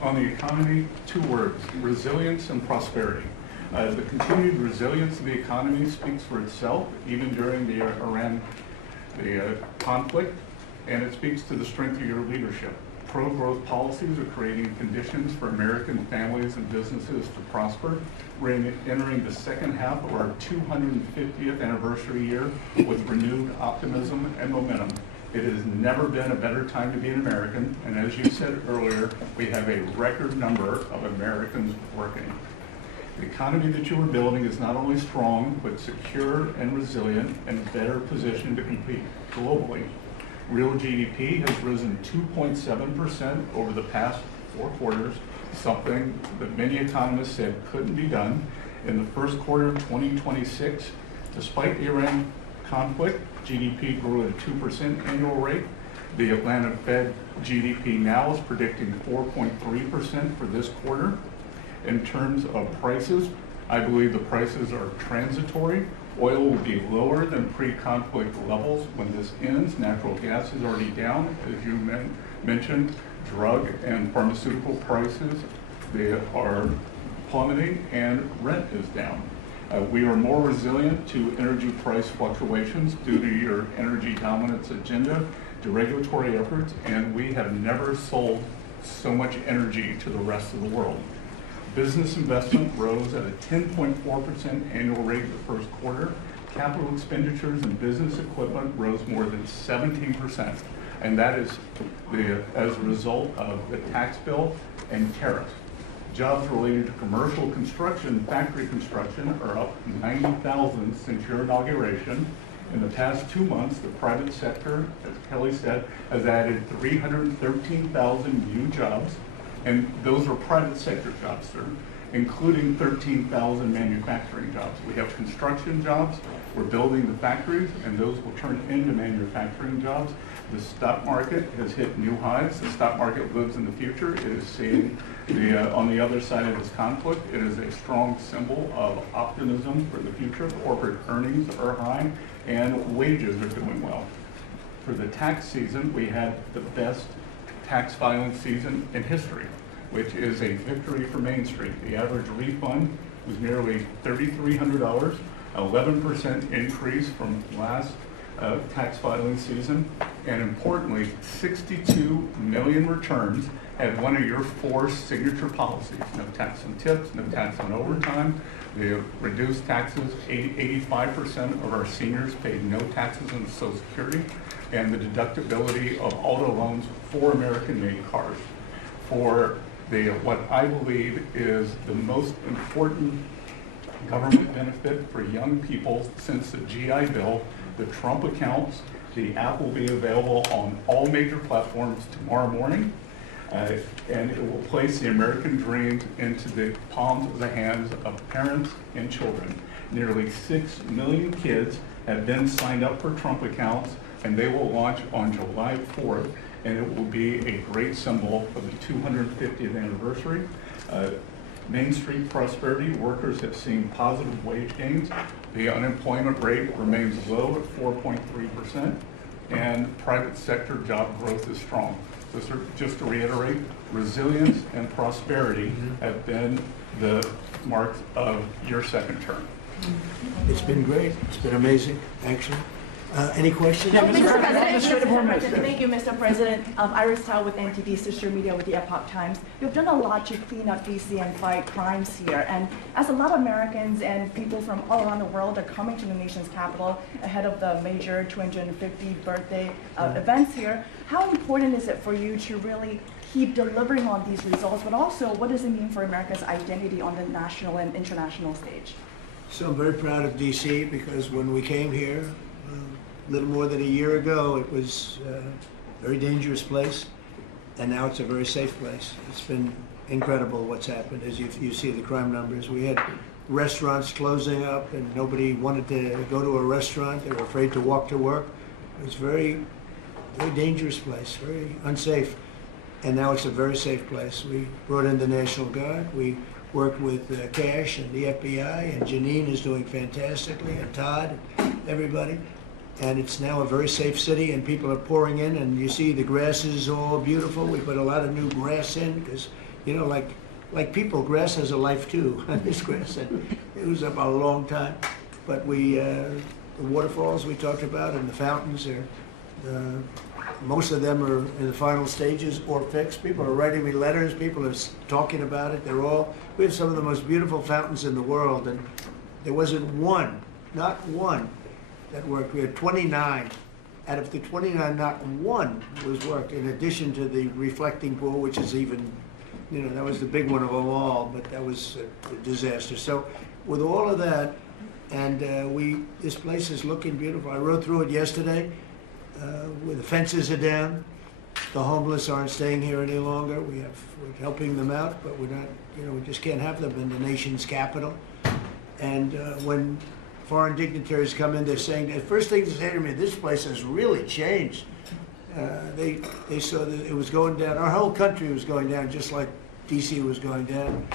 on the economy, 2 words, resilience and prosperity. The continued resilience of the economy speaks for itself, even during the Iran conflict, and it speaks to the strength of your leadership. Pro-growth policies are creating conditions for American families and businesses to prosper. We're entering the second half of our 250th anniversary year with renewed optimism and momentum. It has never been a better time to be an American, and as you said earlier, we have a record number of Americans working. The economy that you are building is not only strong, but secure and resilient and better positioned to compete globally. Real GDP has risen 2.7% over the past 4 quarters, something that many economists said couldn't be done. In the first quarter of 2026, despite the Iran conflict, GDP grew at a 2% annual rate. The Atlanta Fed GDP now is predicting 4.3% for this quarter. In terms of prices, I believe the prices are transitory. Oil will be lower than pre-conflict levels when this ends. Natural gas is already down, as you mentioned. Drug and pharmaceutical prices, they are plummeting, and rent is down. We are more resilient to energy price fluctuations due to your energy dominance agenda, to regulatory efforts, and we have never sold so much energy to the rest of the world. Business investment rose at a 10.4% annual rate in the first quarter. Capital expenditures and business equipment rose more than 17%, and that is as a result of the tax bill and tariffs. Jobs related to commercial construction, factory construction are up 90,000 since your inauguration. In the past 2 months, the private sector, as Kelly said, has added 313,000 new jobs, and those are private sector jobs, sir, including 13,000 manufacturing jobs. We have construction jobs, we're building the factories, and those will turn into manufacturing jobs. The stock market has hit new highs. The stock market lives in the future. It is seeing on the other side of this conflict. It is a strong symbol of optimism for the future. Corporate earnings are high, and wages are doing well. For the tax season, we had the best tax filing season in history, which is a victory for Main Street. The average refund was nearly $3,300, 11% increase from last tax filing season, and importantly, 62 million returns had one of your 4 signature policies: no tax on tips, no tax on overtime. They reduced taxes. 85% of our seniors paid no taxes on Social Security, and the deductibility of auto loans for American-made cars. For what I believe is the most important government benefit for young people since the GI Bill, the Trump accounts. The app will be available on all major platforms tomorrow morning, and it will place the American dream into the palms of the hands of parents and children. Nearly 6 million kids have been signed up for Trump accounts, and they will launch on July 4th, and it will be a great symbol of the 250th anniversary. Main Street prosperity, workers have seen positive wage gains. The unemployment rate remains low at 4.3%, and private sector job growth is strong. So sir, just to reiterate, resilience and prosperity have been the marks of your second term. It's been great. It's been amazing, actually. Any questions? Thank you, Mr. President. Iris Tao with NTD Sister Media with the Epoch Times. You've done a lot to clean up DC and fight crimes here. And as a lot of Americans and people from all around the world are coming to the nation's capital ahead of the major 250th birthday events here, how important is it for you to really keep delivering on these results, but also what does it mean for America's identity on the national and international stage? So I'm very proud of DC because when we came here, a little more than a year ago, it was a very dangerous place, and now it's a very safe place. It's been incredible what's happened. As you see the crime numbers, we had restaurants closing up, and nobody wanted to go to a restaurant. They were afraid to walk to work. It was a very dangerous place, very unsafe, and now it's a very safe place. We brought in the National Guard. We worked with Cash and the FBI, and Janine is doing fantastically, and Todd, everybody. And it's now a very safe city, and people are pouring in, and you see the grass is all beautiful. We put a lot of new grass in because, you know, like people, grass has a life too. This grass, and it was up a long time. But the waterfalls we talked about and the fountains are, most of them are in the final stages or fixed. People are writing me letters. People are talking about it. We have some of the most beautiful fountains in the world, and there wasn't one, not one, that worked. We had 29. Out of the 29, not one was worked, in addition to the reflecting pool, which is even, you know, that was the big one of them all, but that was a disaster. So with all of that, and this place is looking beautiful. I rode through it yesterday, where the fences are down. The homeless aren't staying here any longer. We're helping them out, but we're not, you know, we just can't have them in the nation's capital. And when foreign dignitaries come in, they're saying, the first thing they say to me, this place has really changed. They saw that it was going down, our whole country was going down, just like DC was going down.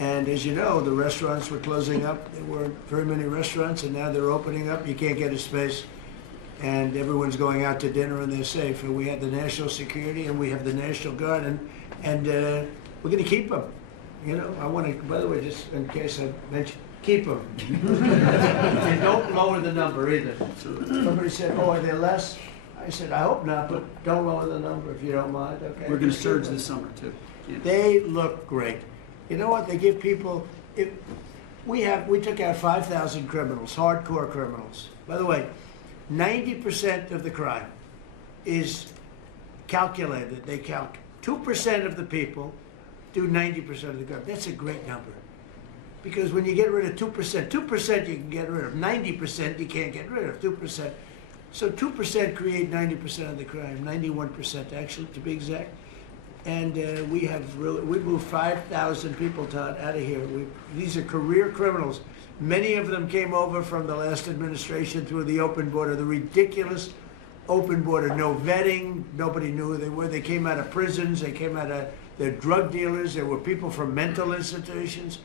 And as you know, the restaurants were closing up. There weren't very many restaurants, and now they're opening up. You can't get a space, and everyone's going out to dinner, and they're safe. And we have the national security, and we have the National Guard, and we're going to keep them. You know, I want to, by the way, just in case I mentioned, keep them. And don't lower the number either. Somebody said, oh, are there less? I said, I hope not, but don't lower the number if you don't mind, okay? We're going to surge this summer, too. Yeah. They look great. You know what? They give people. We took out 5,000 criminals, hardcore criminals. By the way, 90% of the crime is calculated. They count 2% of the people do 90% of the crime. That's a great number, because when you get rid of 2%, 2% you can get rid of. 90% you can't get rid of. 2%. So 2% create 90% of the crime. 91% actually, to be exact. And we moved 5,000 people, Todd, out of here. These are career criminals. Many of them came over from the last administration through the open border, the ridiculous open border, no vetting, nobody knew who they were. They came out of prisons, they came out of, they're drug dealers, there were people from mental institutions.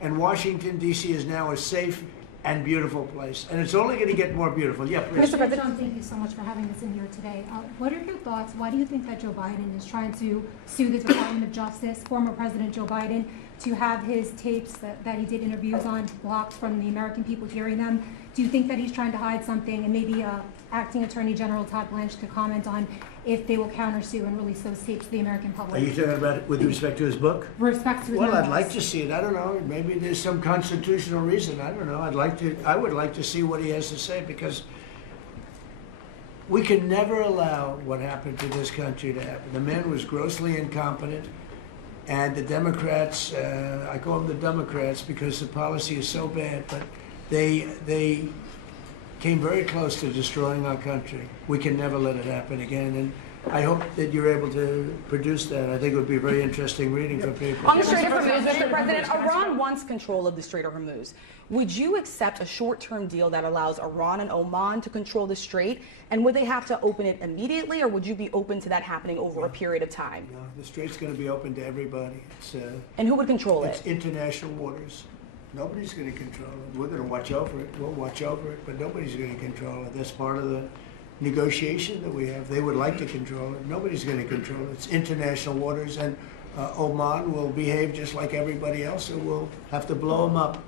And Washington, D.C. is now a safe and beautiful place. And it's only going to get more beautiful. Yeah, please. Mr. President, John, thank you so much for having us in here today. What are your thoughts? Why do you think that Joe Biden is trying to sue the Department of Justice, former President Joe Biden, to have his tapes that he did interviews on blocked from the American people hearing them? Do you think that he's trying to hide something? And maybe Acting Attorney General Todd Blanche could comment on if they will countersue and release those tapes to the American public. Are you talking about it with respect to his book? Respect to his Well, I'd memoirs. like to see it. I don't know. Maybe there's some constitutional reason. I don't know. I would like to see what he has to say, because we can never allow what happened to this country to happen. The man was grossly incompetent, and the Democrats, I call them the Democrats because the policy is so bad, but they came very close to destroying our country. We can never let it happen again. And I hope that you're able to produce that. I think it would be very interesting reading for people. On the Strait of Hormuz, Mr. President, Iran wants control of the Strait of Hormuz. Would you accept a short-term deal that allows Iran and Oman to control the strait? And would they have to open it immediately, or would you be open to that happening over a period of time? No, the strait's going to be open to everybody. And who would control It's it? international waters. Nobody's going to control it. We're going to watch over it. We'll watch over it, but nobody's going to control it. That's part of the negotiation that we have. They would like to control it. Nobody's going to control it. It's international waters, and Oman will behave just like everybody else, and we'll have to blow them up.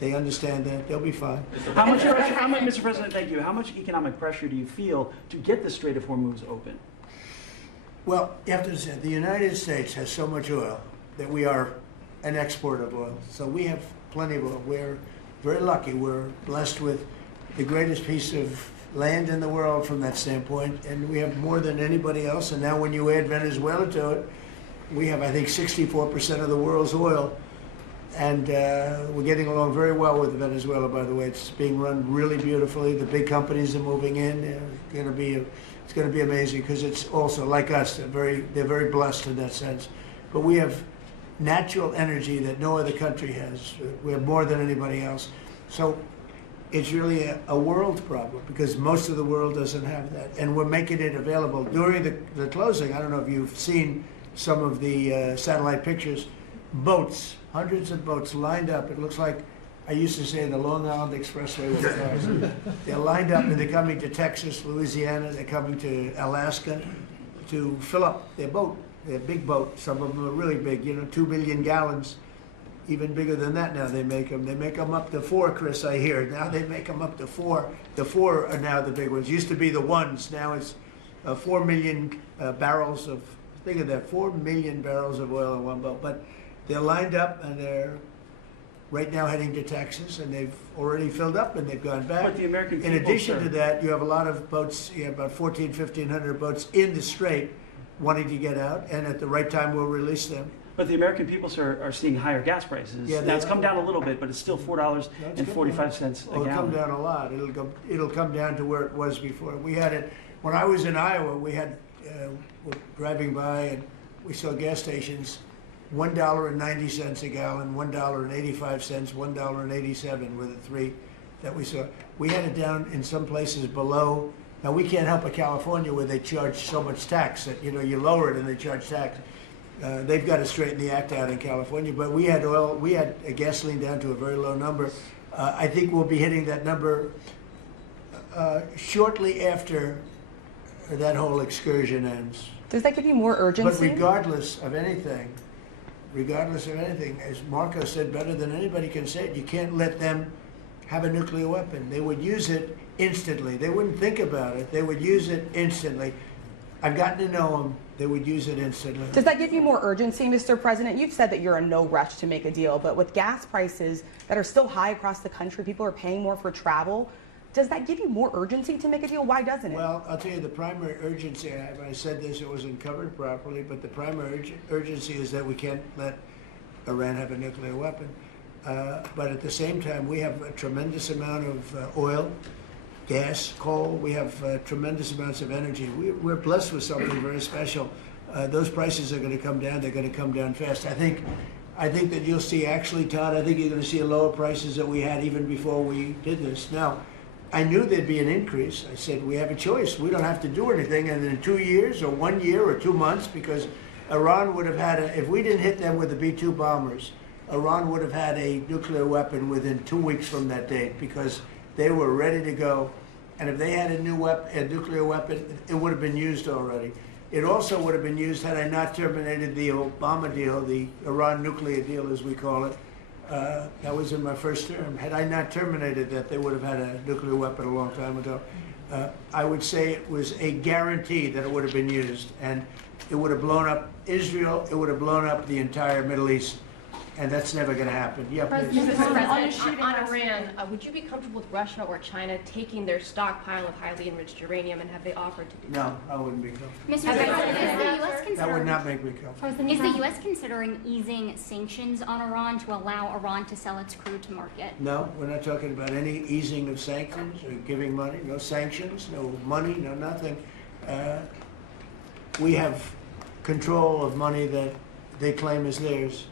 They understand that. They'll be fine. Mr. President, thank you. How much economic pressure do you feel to get the Strait of Hormuz open? Well, you have to understand, the United States has so much oil that we are an exporter of oil. So we have plenty of oil. We're very lucky. We're blessed with the greatest piece of land in the world from that standpoint, and we have more than anybody else. And now when you add Venezuela to it, we have, I think, 64% of the world's oil. And we're getting along very well with Venezuela, by the way. It's being run really beautifully. The big companies are moving in. It's going to be amazing, because it's also, like us, they're very blessed in that sense. But we have natural energy that no other country has. We have more than anybody else. So it's really a world problem, because most of the world doesn't have that. And we're making it available. During the closing, I don't know if you've seen some of the satellite pictures, boats, hundreds of boats lined up. It looks like, I used to say, the Long Island Expressway with cars. They're lined up, and they're coming to Texas, Louisiana, they're coming to Alaska to fill up their boat. They're big boat. Some of them are really big, 2 million gallons. Even bigger than that now they make them. They make them up to 4, Chris, I hear. Now they make them up to 4. The 4 are now the big ones. Used to be the 1s. Now it's 4 million barrels of, think of that, 4 million barrels of oil in one boat. But they're lined up, and they're right now heading to Texas, and they've already filled up, and they've gone back. But the American In people, addition sir. to that, you have a lot of boats, you have about 1,500 boats in the strait wanting to get out, and at the right time we'll release them. But the American people, sir, are seeing higher gas prices. Yeah, Now, it's they- come down a little bit, but it's still $4.45 a It'll come gallon. down a lot. It'll come down to where it was before. We had it, when I was in Iowa, we had, we're driving by, and we saw gas stations, $1.90 a gallon, $1.85, $1.87 were the three that we saw. We had it down in some places below. Now, we can't help but California where they charge so much tax that, you know, you lower it and they charge tax. They've got to straighten the act out in California, but we had gasoline down to a very low number. I think we'll be hitting that number shortly after that whole excursion ends. Does that give you more But urgency? regardless of anything, as Marco said better than anybody can say it, you can't let them have a nuclear weapon. They would use it instantly. They wouldn't think about it. They would use it instantly. I've gotten to know them. They would use it instantly. Does that give you more urgency, Mr. President? You've said that you're in no rush to make a deal, but with gas prices that are still high across the country, people are paying more for travel. Does that give you more urgency to make a deal? Why doesn't it? Well, I'll tell you, the primary urgency, I said this, it wasn't covered properly, but the primary urgency is that we can't let Iran have a nuclear weapon. But at the same time, we have a tremendous amount of oil, gas, coal. We have tremendous amounts of energy. We're blessed with something very special. Those prices are going to come down. They're going to come down fast. I think that you'll see, actually, Todd, I think you're going to see lower prices that we had even before we did this. Now, I knew there'd be an increase. I said, we have a choice. We don't have to do anything. And in 2 years or 1 year or 2 months, because Iran would have had if we didn't hit them with the B-2 bombers, Iran would have had a nuclear weapon within 2 weeks from that date, because they were ready to go. And if they had a nuclear weapon, it would have been used already. It also would have been used had I not terminated the Obama deal, the Iran nuclear deal, as we call it. That was in my first term. Had I not terminated that, they would have had a nuclear weapon a long time ago. I would say it was a guarantee that it would have been used, and it would have blown up Israel, it would have blown up the entire Middle East, and that's never going to happen. Yeah, please. On Iran, would you be comfortable with Russia or China taking their stockpile of highly enriched uranium, and have they offered to do that? No, I wouldn't be comfortable. Mr. President, is the U.S. That would considering not make me comfortable. is the U.S. considering easing sanctions on Iran to allow Iran to sell its crude to market? No, we're not talking about any easing of sanctions or giving money. No sanctions, no money, no nothing. We have control of money that they claim is theirs.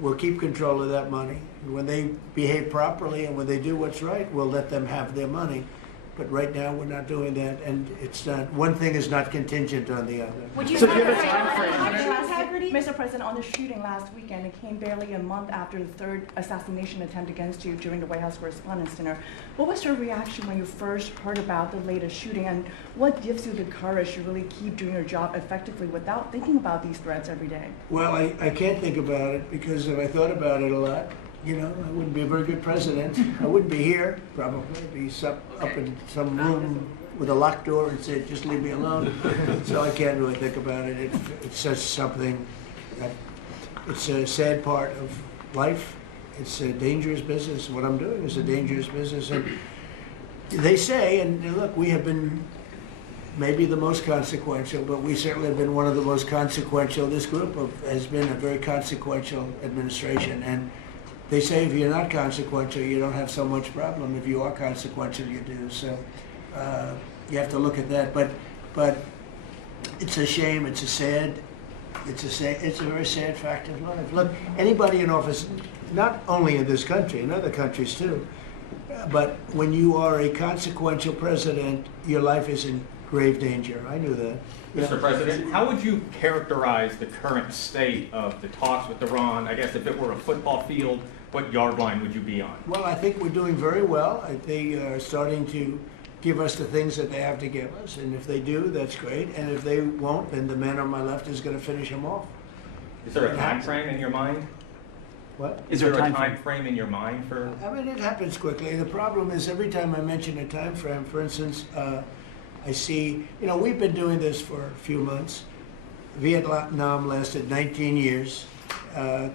We'll keep control of that money. When they behave properly and when they do what's right, we'll let them have their money. But right now, we're not doing that, and it's not. One thing is not contingent on the other. Would you So give a time frame. Mr. President, on the shooting last weekend, it came barely a month after the third assassination attempt against you during the White House Correspondents' Dinner. What was your reaction when you first heard about the latest shooting, and what gives you the courage to really keep doing your job effectively without thinking about these threats every day? Well, I can't think about it, because if I thought about it a lot, you know, I wouldn't be a very good president. I wouldn't be here, probably. I'd be up in some room with a locked door and say, just leave me alone. So I can't really think about it. It's just something that, it's a sad part of life. It's a dangerous business. What I'm doing is a dangerous business. And they say, and look, we have been maybe the most consequential, but we certainly have been one of the most consequential. This group has been a very consequential administration. And they say if you're not consequential, you don't have so much problem. If you are consequential, you do. So you have to look at that. But it's a shame. It's a very sad fact of life. Look, anybody in office, not only in this country, in other countries too, but when you are a consequential president, your life is in grave danger. I knew that. Mr. President, how would you characterize the current state of the talks with Iran? I guess if it were a football field, what yard line would you be on? Well, I think we're doing very well. They are starting to give us the things that they have to give us, and if they do, that's great. And if they won't, then the man on my left is going to finish them off. Is there a time frame in your mind? What? Is there a time frame in your mind for? I mean, it happens quickly. The problem is every time I mention a time frame, for instance, I see, you know, we've been doing this for a few months. Vietnam lasted 19 years.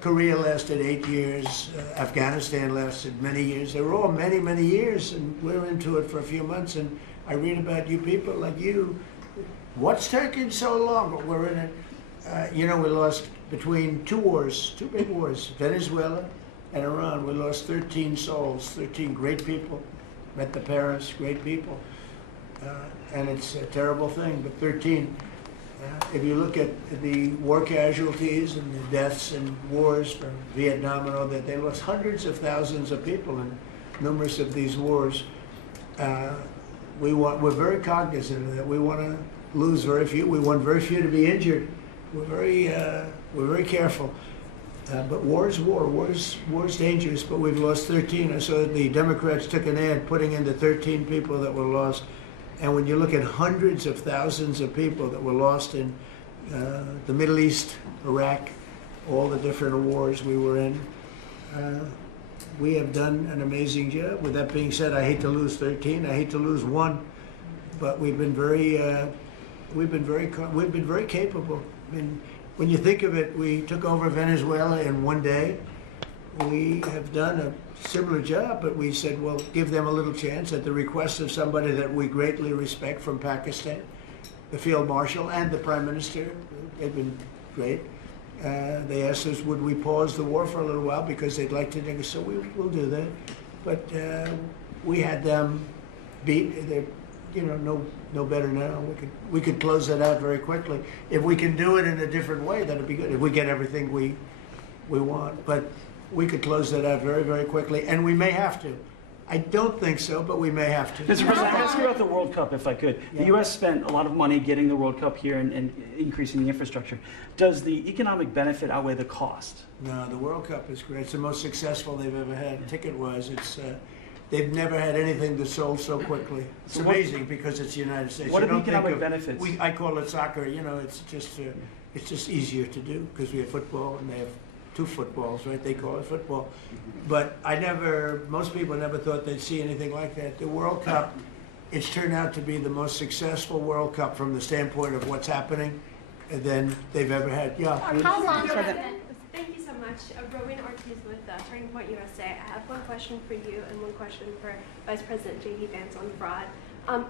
Korea lasted 8 years. Afghanistan lasted many years. They were all many, many years, and we're into it for a few months. And I read about you people like you. What's taking so long? But we're in it. You know, we lost between two wars, two big wars, Venezuela and Iran. We lost 13 souls, 13 great people. Met the parents, great people. And it's a terrible thing, but 13. If you look at the war casualties and the deaths and wars from Vietnam and all that, they lost hundreds of thousands of people. And numerous of these wars, we're very cognizant of that. We want to lose very few. We want very few to be injured. We're very careful. But war is war. War is dangerous. But we've lost 13. I saw the Democrats took an ad putting in the 13 people that were lost. And when you look at hundreds of thousands of people that were lost in the Middle East, Iraq, all the different wars we were in, we have done an amazing job. With that being said, I hate to lose 13. I hate to lose one, but we've been very capable. I mean, when you think of it, we took over Venezuela in one day. We have done a similar job, but we said, well, give them a little chance at the request of somebody that we greatly respect from Pakistan, the Field Marshal and the Prime Minister. They've been great. They asked us, would we pause the war for a little while because they'd like to negotiate. So we'll do that. But we had them beat. They're, no better now. We could close that out very quickly. If we can do it in a different way, that'd be good. If we get everything we want, but we could close that out very, very quickly, and we may have to. I don't think so, but we may have to. Mr. President, I ask you about the World Cup, if I could. The U.S. spent a lot of money getting the World Cup here and increasing the infrastructure. Does the economic benefit outweigh the cost? No, the World Cup is great. It's the most successful they've ever had, ticket-wise. It's they've never had anything that sold so quickly. It's amazing because it's the United States. What are the economic benefits? I call it soccer. It's just easier to do because we have football and they have 2 footballs, right? They call it football. But most people never thought they'd see anything like that. The World Cup, it's turned out to be the most successful World Cup from the standpoint of what's happening than they've ever had. Yeah. How long for the... Thank you so much. Rowena Ortiz with Turning Point USA. I have one question for you and one question for Vice President J.D. Vance on fraud.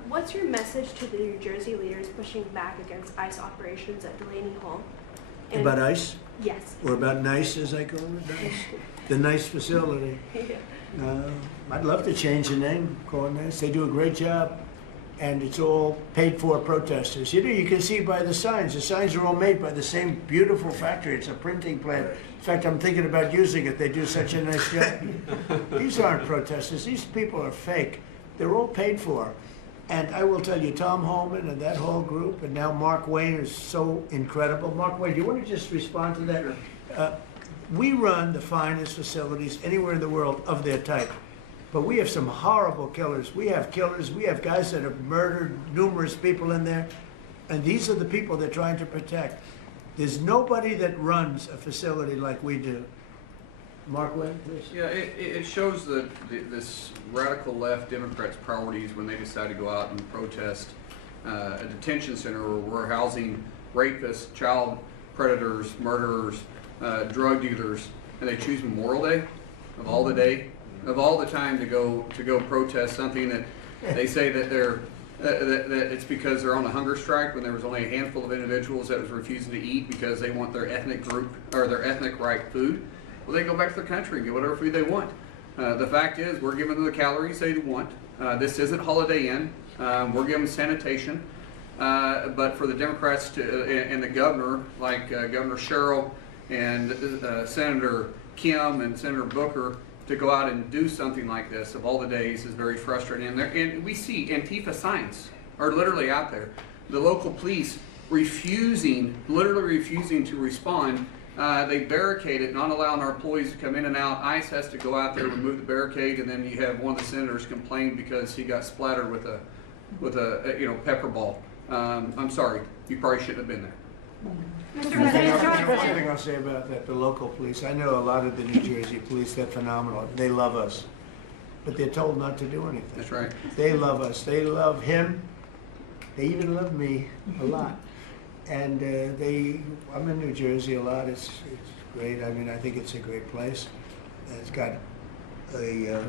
What's your message to the New Jersey leaders pushing back against ICE operations at Delaney Hall? And About ICE? Yes. Or about NICE, as I call it, NICE. The NICE facility. I'd love to change the name, call it NICE. They do a great job, and it's all paid for protesters. You can see by the signs. The signs are all made by the same beautiful factory. It's a printing plant. In fact, I'm thinking about using it. They do such a nice job. These aren't protesters. These people are fake. They're all paid for. And I will tell you, Tom Holman and that whole group, and now Mark Wayne is so incredible. Mark Wayne, do you want to just respond to that? We run the finest facilities anywhere in the world of their type. But we have some horrible killers. We have killers. We have guys that have murdered numerous people in there. And these are the people they're trying to protect. There's nobody that runs a facility like we do. Mark Wayne, please. Yeah, it shows this radical left Democrats' priorities when they decide to go out and protest a detention center where we're housing rapists, child predators, murderers, drug dealers, and they choose Memorial Day of all the time to go protest something that they say that that it's because they're on a hunger strike when there was only a handful of individuals that was refusing to eat because they want their ethnic group or their ethnic right food. Well, they go back to their country and get whatever food they want. The fact is, we're giving them the calories they want. This isn't Holiday Inn. We're giving them sanitation. But for the Democrats and the governor, like Governor Sherrill and Senator Kim and Senator Booker, to go out and do something like this of all the days is very frustrating. And we see Antifa signs are literally out there. The local police literally refusing to respond. They barricade it, not allowing our employees to come in and out. ICE has to go out there, remove the barricade, and then you have one of the senators complain because he got splattered with a pepper ball. I'm sorry, you probably shouldn't have been there. One thing I'll say about that, the local police, I know a lot of the New Jersey police, they're phenomenal. They love us, but they're told not to do anything. That's right. They love us. They love him. They even love me a lot. And I'm in New Jersey a lot. It's great. I mean, I think it's a great place. It's got a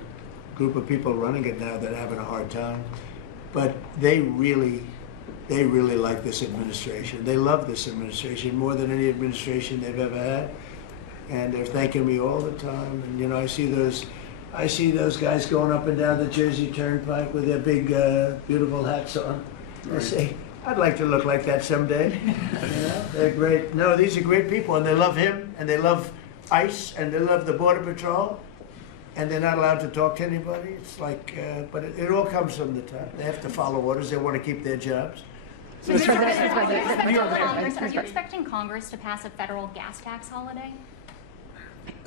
group of people running it now that are having a hard time. But they really like this administration. They love this administration more than any administration they've ever had. And they're thanking me all the time. And I see those guys going up and down the Jersey Turnpike with their big, beautiful hats on. I say, I'd like to look like that someday. They're great. No, these are great people, and they love him, and they love ICE, and they love the Border Patrol. and they're not allowed to talk to anybody. It's like, but it all comes from the top. They have to follow orders. They want to keep their jobs. Are you expecting Congress to pass a federal gas tax holiday?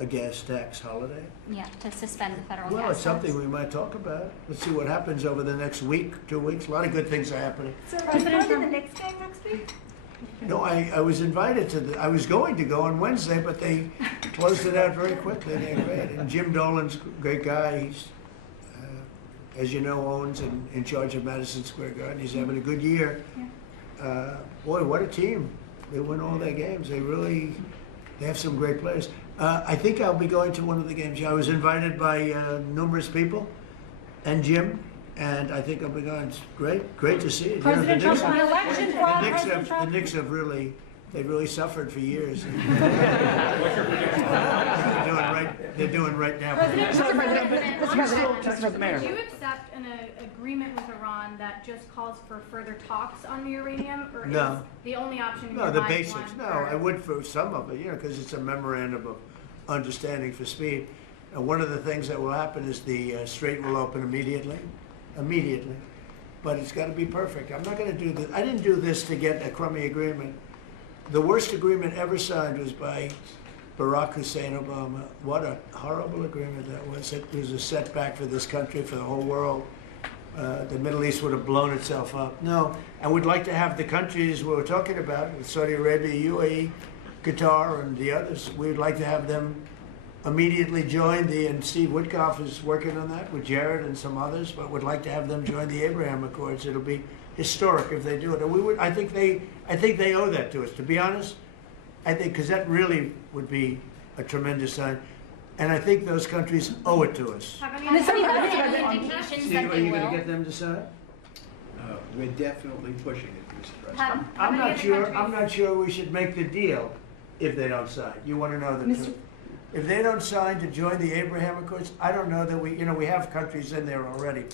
A gas tax holiday? Yeah, to suspend the federal Well, gas it's tax. something we might talk about. Let's see what happens over the next week, 2 weeks. A lot of good things are happening. So are you going to the Knicks game next week? No, I was invited to I was going to go on Wednesday, but they closed it out very quickly. They're great. And Jim Dolan's a great guy. He's, as you know, owns and in charge of Madison Square Garden. He's having a good year. Boy, what a team. They win all their games. They have some great players. I think I'll be going to one of the games. I was invited by numerous people and Jim, and I think I'll be going. It's great to see it. President You know, Trump won the election fraud. President Trump. the Knicks have really suffered for years. They're doing right now. Mr. President, would you accept an agreement with Iran that just calls for further talks on the uranium, or No. is the only option in No, your the mind basics. one No, for- I would for some of it, because it's a memorandum of understanding for speed. And one of the things that will happen is the strait will open immediately. But it's got to be perfect. I'm not going to do this. I didn't do this to get a crummy agreement. The worst agreement ever signed was by Barack Hussein Obama. What a horrible agreement that was. It was a setback for this country, for the whole world. The Middle East would have blown itself up. No, and we'd like to have the countries we were talking about, with Saudi Arabia, UAE, Qatar, and the others, we'd like to have them immediately join and Steve Witkoff is working on that with Jared and some others, but would like to have them join the Abraham Accords. It'll be historic if they do it. And I think they owe that to us, to be honest. I think, because that really would be a tremendous sign. And I think those countries owe it to us. Have any Mr. other President, indications Steve, that are they you going will? to get them to sign? We're definitely pushing it, Mr. President. I'm not sure we should make the deal if they don't sign. You want to know the truth. If they don't sign to join the Abraham Accords, I don't know that we have countries in there already.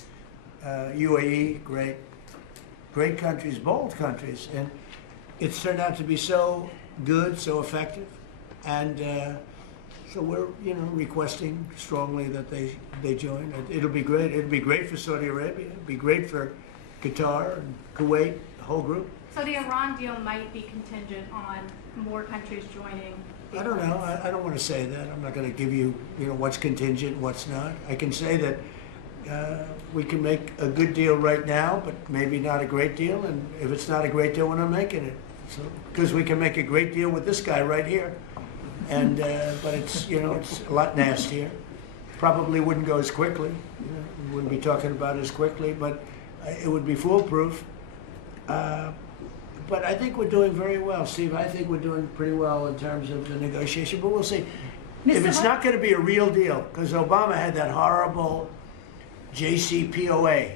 UAE, great countries, bold countries, and it's turned out to be so good, so effective, and so we're requesting strongly that they join. It'll be great. It'll be great for Saudi Arabia. It'll be great for Qatar and Kuwait, the whole group. So the Iran deal might be contingent on more countries joining. I don't know. I don't want to say that. I'm not going to give you, what's contingent, what's not. I can say that we can make a good deal right now, but maybe not a great deal. And if it's not a great deal, we're not making it. So, because we can make a great deal with this guy right here, and but it's it's a lot nastier. Probably wouldn't go as quickly. We wouldn't be talking about it as quickly, but it would be foolproof. But I think we're doing very well, Steve. I think we're doing pretty well in terms of the negotiation, but we'll see. If it's not going to be a real deal, because Obama had that horrible JCPOA,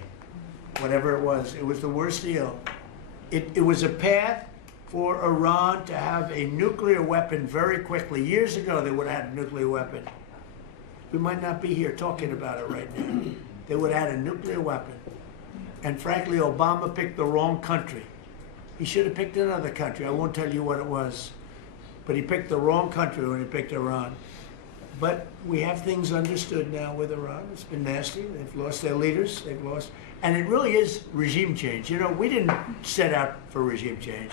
whatever it was the worst deal. It was a path for Iran to have a nuclear weapon very quickly. Years ago, they would have had a nuclear weapon. We might not be here talking about it right now. They would have had a nuclear weapon. And frankly, Obama picked the wrong country. He should have picked another country. I won't tell you what it was. But he picked the wrong country when he picked Iran. But we have things understood now with Iran. It's been nasty. They've lost their leaders. They've lost. And it really is regime change. We didn't set out for regime change.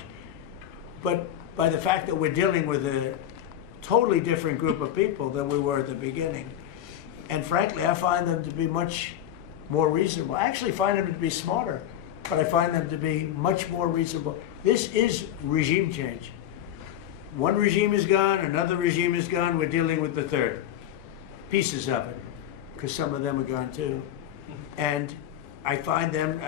But by the fact that we're dealing with a totally different group of people than we were at the beginning. And frankly, I find them to be much more reasonable. I actually find them to be smarter, but I find them to be much more reasonable. This is regime change. One regime is gone, another regime is gone, we're dealing with the third. Pieces of it, because some of them are gone too. And I find them,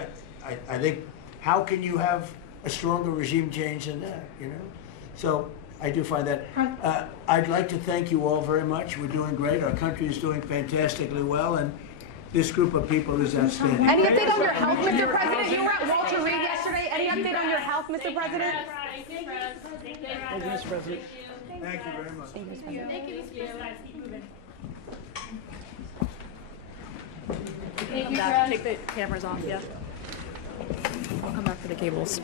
I think, how can you have a stronger regime change than that, So I do find that. I'd like to thank you all very much. We're doing great. Our country is doing fantastically well, and this group of people is outstanding. Any update on your health, Mr. President? You were at Walter Reed yesterday. Any update on your health, Mr. President? Thank you, Mr. President. Thank you very much. Thank you, Mr. President. Take the cameras off, yeah. I'll come back for the cables.